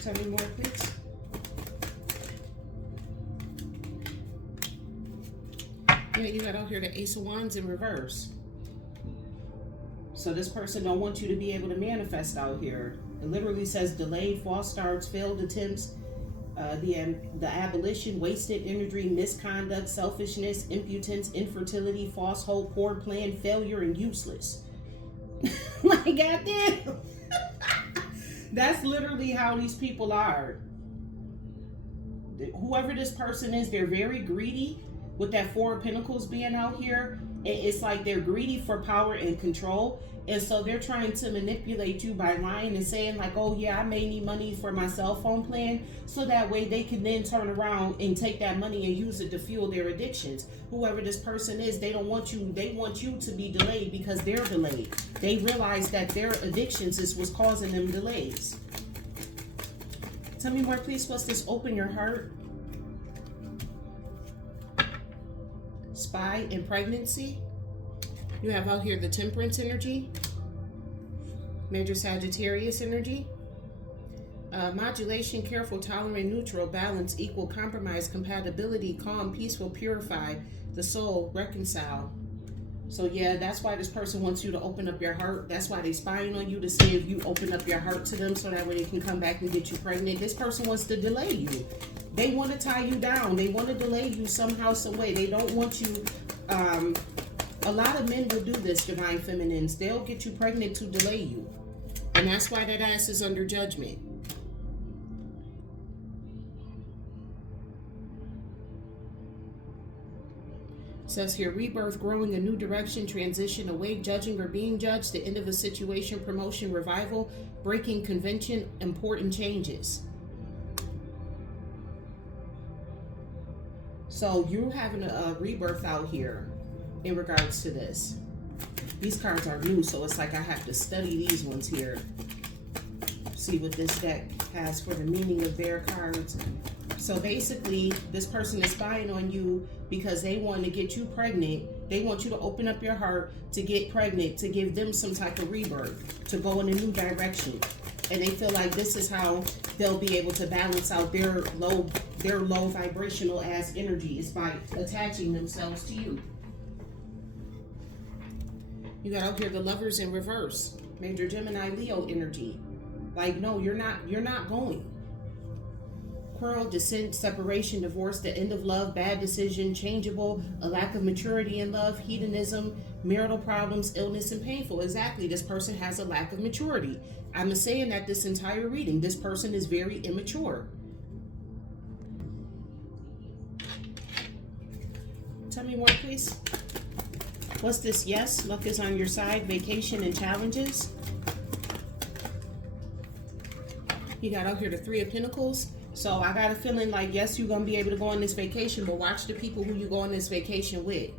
Tell me more, please. Yeah, you got out here the Ace of Wands in reverse. So this person don't want you to be able to manifest out here. It literally says delayed, false starts, failed attempts, the abolition, wasted energy, misconduct, selfishness, impotence, infertility, false hope, poor plan, failure, and useless. My goddamn. That's literally how these people are. Whoever this person is, they're very greedy with that Four of Pentacles being out here. It's like they're greedy for power and control. And so they're trying to manipulate you by lying and saying like, oh yeah, I may need money for my cell phone plan. So that way they can then turn around and take that money and use it to fuel their addictions. Whoever this person is, they don't want you, they want you to be delayed because they're delayed. They realize that their addictions is what's causing them delays. Tell me more, please. What's this? Open your heart. Spy and pregnancy. You have out here the Temperance energy, major Sagittarius energy, modulation, careful, tolerant, neutral, balance, equal, compromise, compatibility, calm, peaceful, purify, the soul, reconcile. So yeah, that's why this person wants you to open up your heart. That's why they're spying on you to see if you open up your heart to them so that way they can come back and get you pregnant. This person wants to delay you. They want to tie you down. They want to delay you somehow, some way. They don't want you. A lot of men will do this, divine feminines. They'll get you pregnant to delay you. And that's why that ass is under judgment. It says here, rebirth, growing a new direction, transition, away, judging or being judged, the end of a situation, promotion, revival, breaking convention, important changes. So you're having a rebirth out here in regards to this. These cards are new, so it's like I have to study these ones here. See what this deck has for the meaning of their cards. So basically, this person is spying on you because they want to get you pregnant. They want you to open up your heart to get pregnant, to give them some type of rebirth, to go in a new direction. And they feel like this is how they'll be able to balance out their low vibrational ass energy, is by attaching themselves to you. You got out here the Lovers in reverse, major Gemini, Leo energy. Like, no, you're not going. Quarrel, dissent, separation, divorce, the end of love, bad decision, changeable, a lack of maturity in love, hedonism, marital problems, illness, and painful. Exactly, this person has a lack of maturity. I'm saying that this entire reading, this person is very immature. Tell me more, please. What's this? Yes, luck is on your side, vacation and challenges. You got out here the Three of Pentacles. So I got a feeling like, yes, you're going to be able to go on this vacation, but watch the people who you go on this vacation with.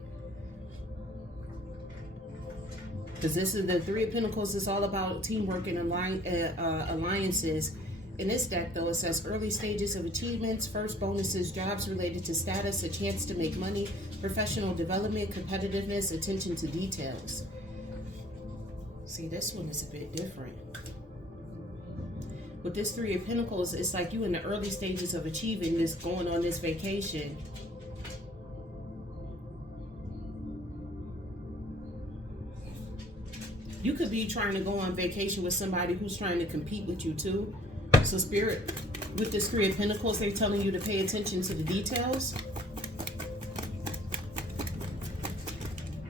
Because this is the Three of Pentacles. It's all about teamwork and alliances. In this deck, though, it says early stages of achievements, first bonuses, jobs related to status, a chance to make money, professional development, competitiveness, attention to details. See, this one is a bit different. With this Three of Pentacles, it's like you in the early stages of achieving this, going on this vacation. You could be trying to go on vacation with somebody who's trying to compete with you too. So Spirit, with this Three of Pentacles, they're telling you to pay attention to the details.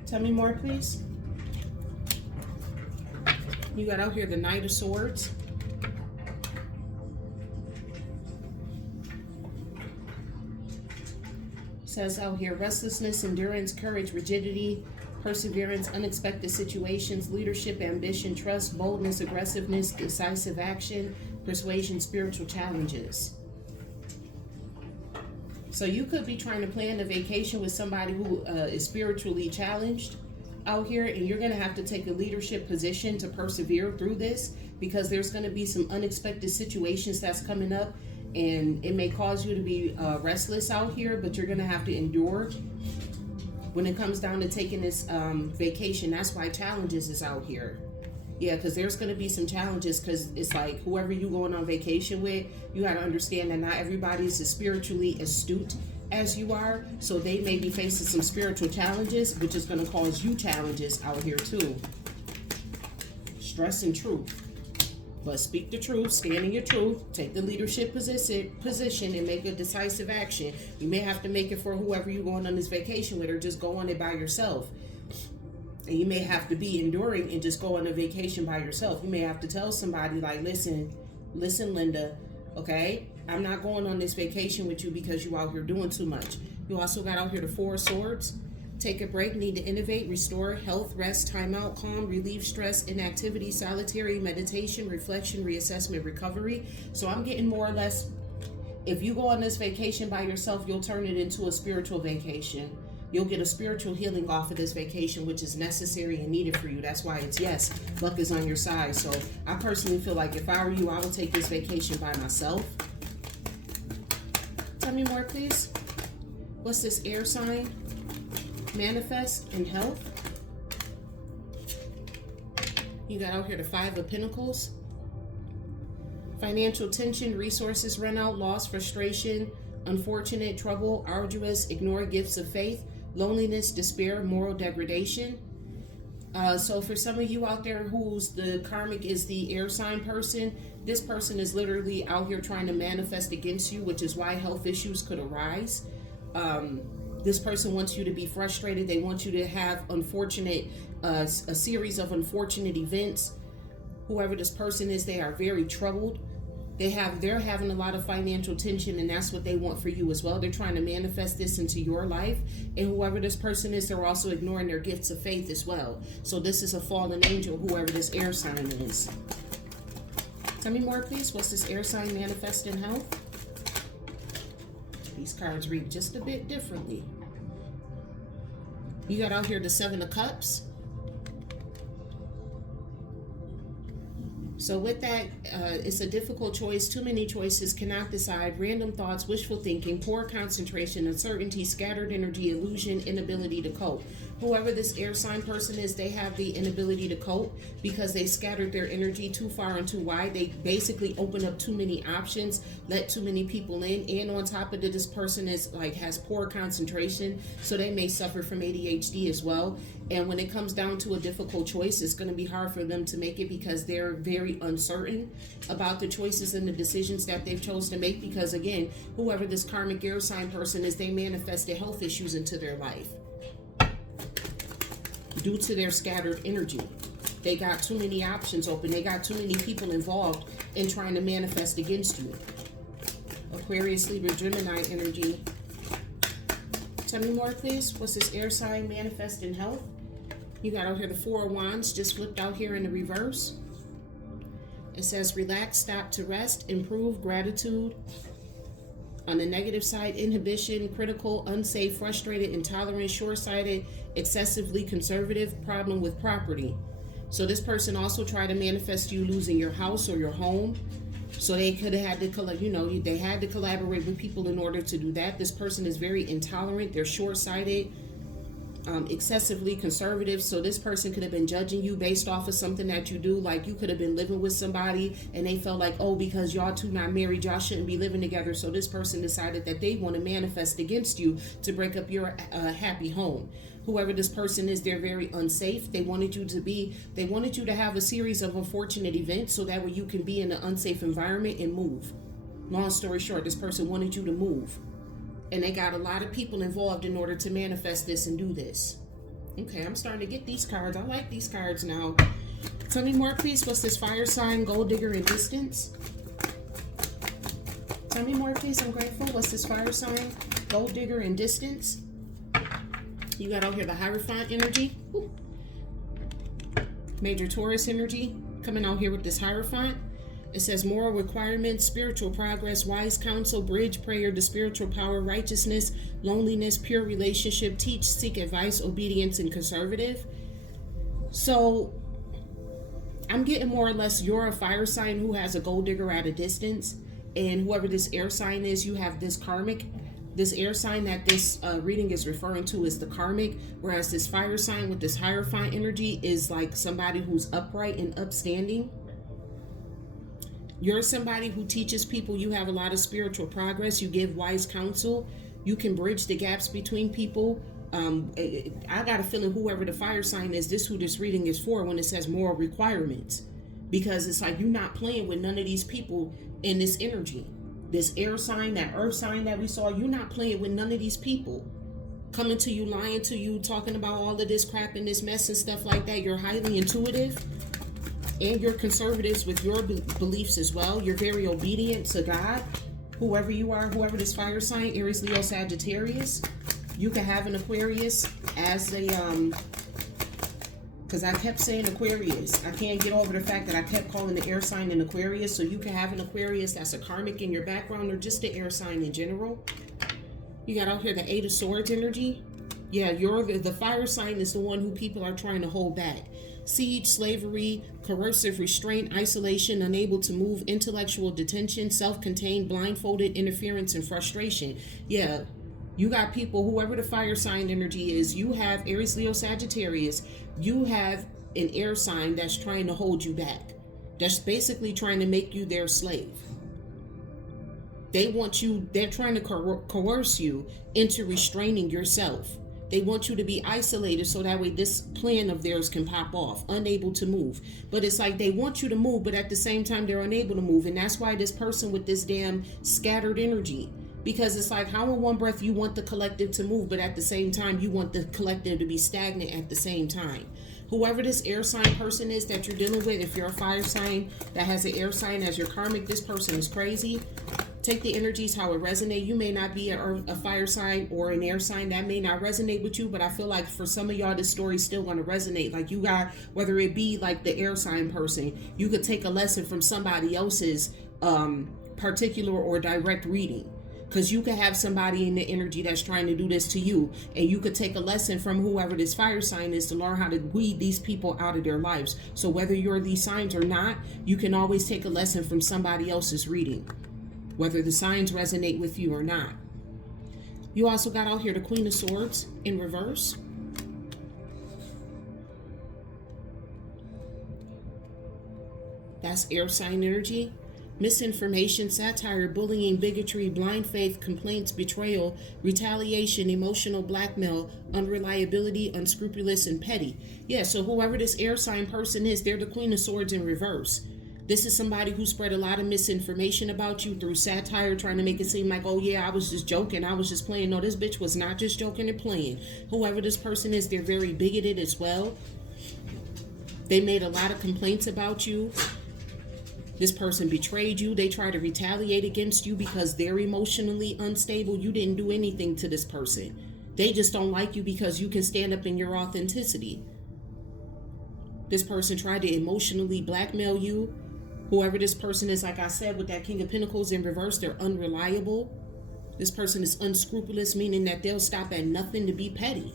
Tell me more, please. You got out here the Knight of Swords. Says out here restlessness, endurance, courage, rigidity, perseverance, unexpected situations, leadership, ambition, trust, boldness, aggressiveness, decisive action, persuasion, spiritual challenges. So you could be trying to plan a vacation with somebody who is spiritually challenged out here, and you're going to have to take a leadership position to persevere through this, because there's going to be some unexpected situations that's coming up, and it may cause you to be restless out here, but you're going to have to endure when it comes down to taking this vacation. That's why challenges is out here. Yeah, because there's going to be some challenges, because it's like whoever you going on vacation with, you got to understand that not everybody is as spiritually astute as you are. So they may be facing some spiritual challenges, which is going to cause you challenges out here too. Stress and truth. But speak the truth, stand in your truth, take the leadership position and make a decisive action. You may have to make it for whoever you're going on this vacation with, or just go on it by yourself. And you may have to be enduring and just go on a vacation by yourself. You may have to tell somebody like, listen, Linda, okay? I'm not going on this vacation with you because you out here doing too much. You also got out here the Four of Swords. take a break, need to innovate, restore, health, rest, time out, calm, relieve stress, inactivity, solitary, meditation, reflection, reassessment, recovery. So I'm getting more or less, if you go on this vacation by yourself, you'll turn it into a spiritual vacation. You'll get a spiritual healing off of this vacation, which is necessary and needed for you. That's why it's yes, luck is on your side. So I personally feel like if I were you, I would take this vacation by myself. Tell me more, please. What's this air sign? Manifest in health. You got out here the 5 of Pentacles. Financial tension, resources run out, loss, frustration, unfortunate, trouble, arduous, ignore gifts of faith, loneliness, despair, moral degradation. So for some of you out there who's the karmic is the air sign person, this person is literally out here trying to manifest against you, which is why health issues could arise. This person wants you to be frustrated. They want you to have a series of unfortunate events. Whoever this person is, they are very troubled. They're having a lot of financial tension, and that's what they want for you as well. They're trying to manifest this into your life. And whoever this person is, they're also ignoring their gifts of faith as well. So this is a fallen angel, whoever this air sign is. Tell me more, please. What's this air sign manifest in health? These cards read just a bit differently. You got out here the 7 of Cups. So with that, it's a difficult choice. Too many choices, cannot decide, random thoughts, wishful thinking, poor concentration, uncertainty, scattered energy, illusion, inability to cope. Whoever this air sign person is, they have the inability to cope because they scattered their energy too far and too wide. They basically open up too many options, let too many people in, and on top of it, this person has poor concentration, so they may suffer from ADHD as well. And when it comes down to a difficult choice, it's going to be hard for them to make it because they're very uncertain about the choices and the decisions that they've chosen to make. Because again, whoever this karmic air sign person is, they manifested health issues into their life due to their scattered energy. They got too many options open. They got too many people involved in trying to manifest against you. Aquarius, Libra, Gemini energy. Tell me more, please. What's this air sign manifest in health? You got out here the 4 of Wands, just flipped out here in the reverse. It says relax, stop to rest, improve, gratitude. On the negative side, inhibition, critical, unsafe, frustrated, intolerant, short-sighted, excessively conservative, problem with property. So this person also tried to manifest you losing your house or your home. So they could have had to, they had to collaborate with people in order to do that. This person is very intolerant. They're short-sighted, excessively conservative. So this person could have been judging you based off of something that you do. Like you could have been living with somebody and they felt like, oh, because y'all two not married, y'all shouldn't be living together. So this person decided that they want to manifest against you to break up your happy home. Whoever this person is, they're very unsafe. They wanted you to have a series of unfortunate events so that way you can be in an unsafe environment and move. Long story short, this person wanted you to move. And they got a lot of people involved in order to manifest this and do this. Okay, I'm starting to get these cards. I like these cards now. Tell me more, please. What's this fire sign, gold digger, and distance? Tell me more, please. I'm grateful. What's this fire sign, gold digger, and distance? You got out here the Hierophant energy. Ooh. Major Taurus energy coming out here with this Hierophant. It says moral requirements, spiritual progress, wise counsel, bridge prayer, the spiritual power, righteousness, loneliness, pure relationship, teach, seek advice, obedience, and conservative. So I'm getting more or less you're a fire sign who has a gold digger at a distance. And whoever this air sign is, you have this karmic. This air sign that this reading is referring to is the karmic, whereas this fire sign with this Hierophant energy is like somebody who's upright and upstanding. You're somebody who teaches people. You have a lot of spiritual progress. You give wise counsel. You can bridge the gaps between people. I got a feeling whoever the fire sign is, this who this reading is for when it says moral requirements. Because it's like you're not playing with none of these people in this energy. This air sign, that earth sign that we saw, you're not playing with none of these people. Coming to you, lying to you, talking about all of this crap and this mess and stuff like that. You're highly intuitive. And you're conservatives with your beliefs as well. You're very obedient to God. Whoever you are, whoever this fire sign, Aries, Leo, Sagittarius. You can have an Aquarius as a because I kept saying Aquarius. I can't get over the fact that I kept calling the air sign an Aquarius. So you can have an Aquarius that's a karmic in your background, or just the air sign in general. You got out here the Eight of Swords energy. Yeah, you're the fire sign is the one who people are trying to hold back. Siege, slavery, coercive restraint, isolation, unable to move, intellectual detention, self-contained, blindfolded, interference, and frustration. Yeah, you got people, whoever the fire sign energy is, you have Aries, Leo, Sagittarius, you have an air sign that's trying to hold you back. That's basically trying to make you their slave. They want you, they're trying to coerce you into restraining yourself. They want you to be isolated so that way this plan of theirs can pop off, unable to move. But it's like they want you to move, but at the same time, they're unable to move. And that's why this person with this damn scattered energy, because it's like how in one breath you want the collective to move, but at the same time, you want the collective to be stagnant at the same time. Whoever this air sign person is that you're dealing with, if you're a fire sign that has an air sign as your karmic, this person is crazy. Take the energies how it resonates. You may not be a fire sign or an air sign. That may not resonate with you, but I feel like for some of y'all, this story is still going to resonate. Like you got, whether it be like the air sign person, you could take a lesson from somebody else's particular or direct reading. Because you could have somebody in the energy that's trying to do this to you, and you could take a lesson from whoever this fire sign is to learn how to weed these people out of their lives. So whether you're these signs or not, you can always take a lesson from somebody else's reading, whether the signs resonate with you or not. You also got out here the Queen of Swords in reverse. That's air sign energy. Misinformation, satire, bullying, bigotry, blind faith, complaints, betrayal, retaliation, emotional blackmail, unreliability, unscrupulous, and petty. Yeah, so whoever this air sign person is, they're the Queen of Swords in reverse. This is somebody who spread a lot of misinformation about you through satire, trying to make it seem like, oh yeah, I was just joking, I was just playing. No, this bitch was not just joking and playing. Whoever this person is, they're very bigoted as well. They made a lot of complaints about you. This person betrayed you. They try to retaliate against you because they're emotionally unstable. You didn't do anything to this person. They just don't like you because you can stand up in your authenticity. This person tried to emotionally blackmail you. Whoever this person is, like I said, with that King of Pentacles in reverse, they're unreliable. This person is unscrupulous, meaning that they'll stop at nothing to be petty.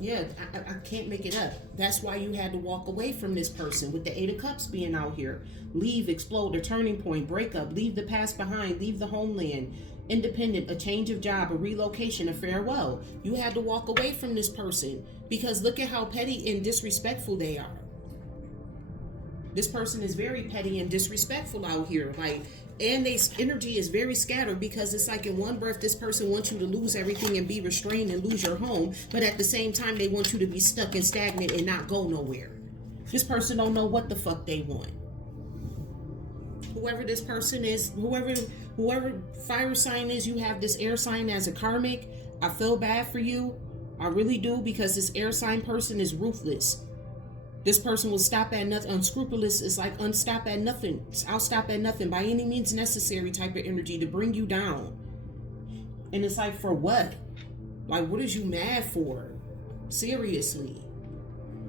Yeah, I can't make it up. That's why you had to walk away from this person with the Eight of Cups being out here. Leave, explode, a turning point, break up, leave the past behind, leave the homeland, independent, a change of job, a relocation, a farewell. You had to walk away from this person because look at how petty and disrespectful they are. This person is very petty and disrespectful out here. And their energy is very scattered because it's like in one breath, this person wants you to lose everything and be restrained and lose your home. But at the same time, they want you to be stuck and stagnant and not go nowhere. This person don't know what the fuck they want. Whoever this person is, whoever fire sign is, you have this air sign as a karmic. I feel bad for you. I really do, because this air sign person is ruthless. This person will stop at nothing. Unscrupulous is like unstop at nothing. I'll stop at nothing by any means necessary type of energy to bring you down. And it's like, for what? Like, what is you mad for? Seriously.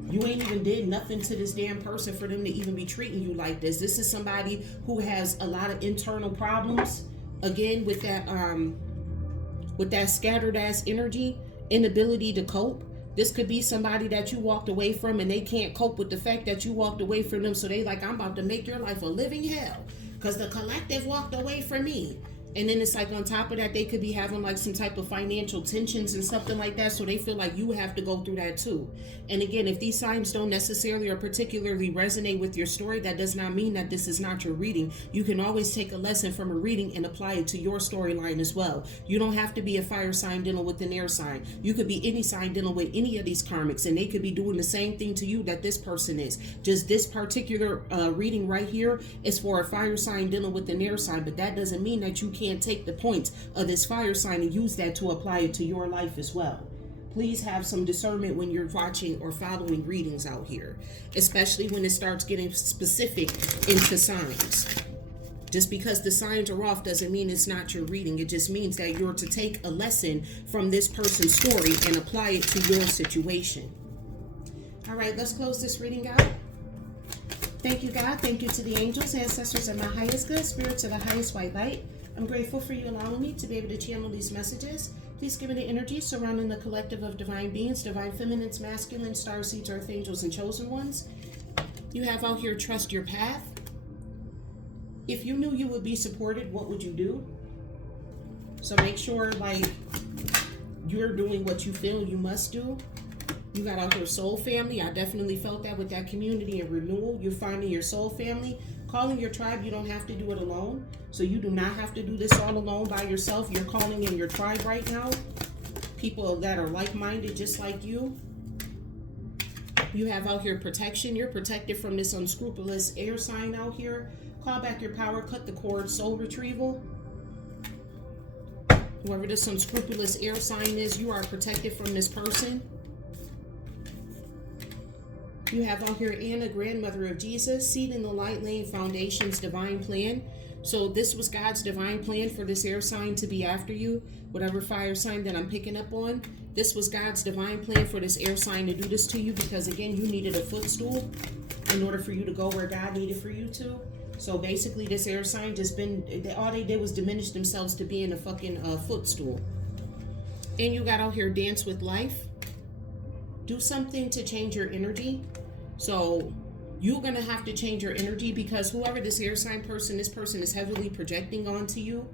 You ain't even did nothing to this damn person for them to even be treating you like this. This is somebody who has a lot of internal problems. Again, with that scattered ass energy, inability to cope. This could be somebody that you walked away from and they can't cope with the fact that you walked away from them. So they like, I'm about to make your life a living hell because the collective walked away from me. And then it's like on top of that, they could be having like some type of financial tensions and something like that. So they feel like you have to go through that too. And again, if these signs don't necessarily or particularly resonate with your story, that does not mean that this is not your reading. You can always take a lesson from a reading and apply it to your storyline as well. You don't have to be a fire sign dealing with an air sign. You could be any sign dealing with any of these karmics, and they could be doing the same thing to you that this person is. Just this particular reading right here is for a fire sign dealing with an air sign, but that doesn't mean that you can't take the points of this fire sign and use that to apply it to your life as well. Please have some discernment when you're watching or following readings out here, especially when it starts getting specific into signs. Just because the signs are off doesn't mean it's not your reading. It just means that you're to take a lesson from this person's story and apply it to your situation. All right, let's close this reading out. Thank you, God. Thank you to the angels, ancestors, and my highest good, spirits of the highest white light. I'm grateful for you allowing me to be able to channel these messages. Please give me the energy surrounding the collective of divine beings, divine feminines, masculine, starseeds, earth angels, and chosen ones. You have out here, trust your path. If you knew you would be supported, what would you do? So make sure, like, you're doing what you feel you must do. You got out here soul family. I definitely felt that with that community and renewal. You're finding your soul family. Calling your tribe, you don't have to do it alone. So you do not have to do this all alone by yourself. You're calling in your tribe right now. People that are like-minded just like you. You have out here protection. You're protected from this unscrupulous air sign out here. Call back your power, cut the cord, soul retrieval. Whoever this unscrupulous air sign is, you are protected from this person. You have out here Anna, grandmother of Jesus, seed in the light, laying foundations, divine plan. So this was God's divine plan for this air sign to be after you, whatever fire sign that I'm picking up on. This was God's divine plan for this air sign to do this to you because, again, you needed a footstool in order for you to go where God needed for you to. So basically this air sign just all they did was diminish themselves to being a fucking footstool. And you got out here dance with life. Do something to change your energy. So you're going to have to change your energy because whoever this air sign person, this person is heavily projecting onto you.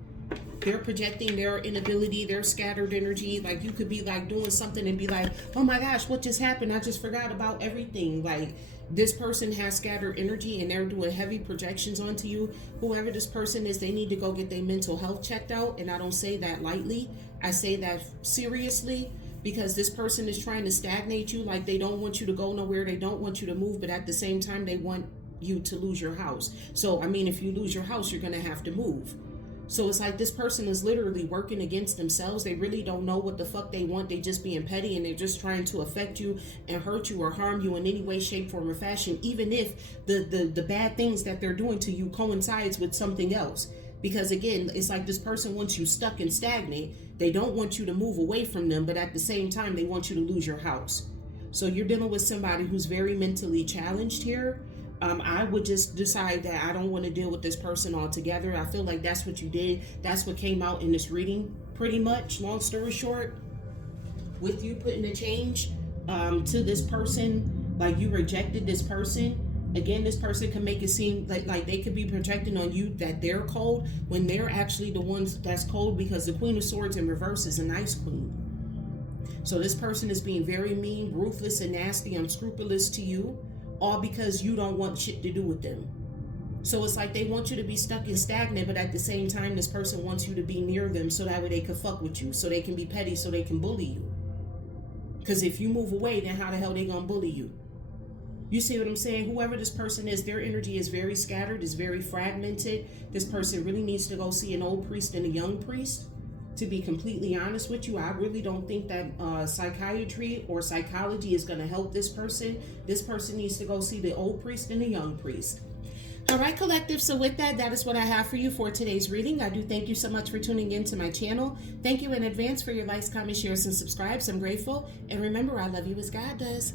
They're projecting their inability, their scattered energy. Like you could be like doing something and be like, oh my gosh, what just happened? I just forgot about everything. Like this person has scattered energy and they're doing heavy projections onto you. Whoever this person is, they need to go get their mental health checked out. And I don't say that lightly. I say that seriously. Because this person is trying to stagnate you, like they don't want you to go nowhere, they don't want you to move, but at the same time, they want you to lose your house. So, I mean, if you lose your house, you're going to have to move. So it's like this person is literally working against themselves. They really don't know what the fuck they want. They just being petty and they're just trying to affect you and hurt you or harm you in any way, shape, form, or fashion, even if the bad things that they're doing to you coincides with something else. Because again, it's like this person wants you stuck and stagnant. They don't want you to move away from them, but at the same time, they want you to lose your house. So you're dealing with somebody who's very mentally challenged here. I would just decide that I don't want to deal with this person altogether. I feel like that's what you did. That's what came out in this reading, pretty much. Long story short, with you putting a change to this person, like you rejected this person. Again, this person can make it seem like they could be projecting on you that they're cold when they're actually the ones that's cold because the Queen of Swords in reverse is a nice queen. So this person is being very mean, ruthless, and nasty, unscrupulous to you, all because you don't want shit to do with them. So it's like they want you to be stuck and stagnant, but at the same time, this person wants you to be near them so that way they can fuck with you, so they can be petty, so they can bully you. Because if you move away, then how the hell they gonna bully you? You see what I'm saying? Whoever this person is, their energy is very scattered, is very fragmented. This person really needs to go see an old priest and a young priest. To be completely honest with you, I really don't think that psychiatry or psychology is going to help this person. This person needs to go see the old priest and the young priest. All right, collective. So with that, that is what I have for you for today's reading. I do thank you so much for tuning in to my channel. Thank you in advance for your likes, comments, shares, and subscribes. I'm grateful. And remember, I love you as God does.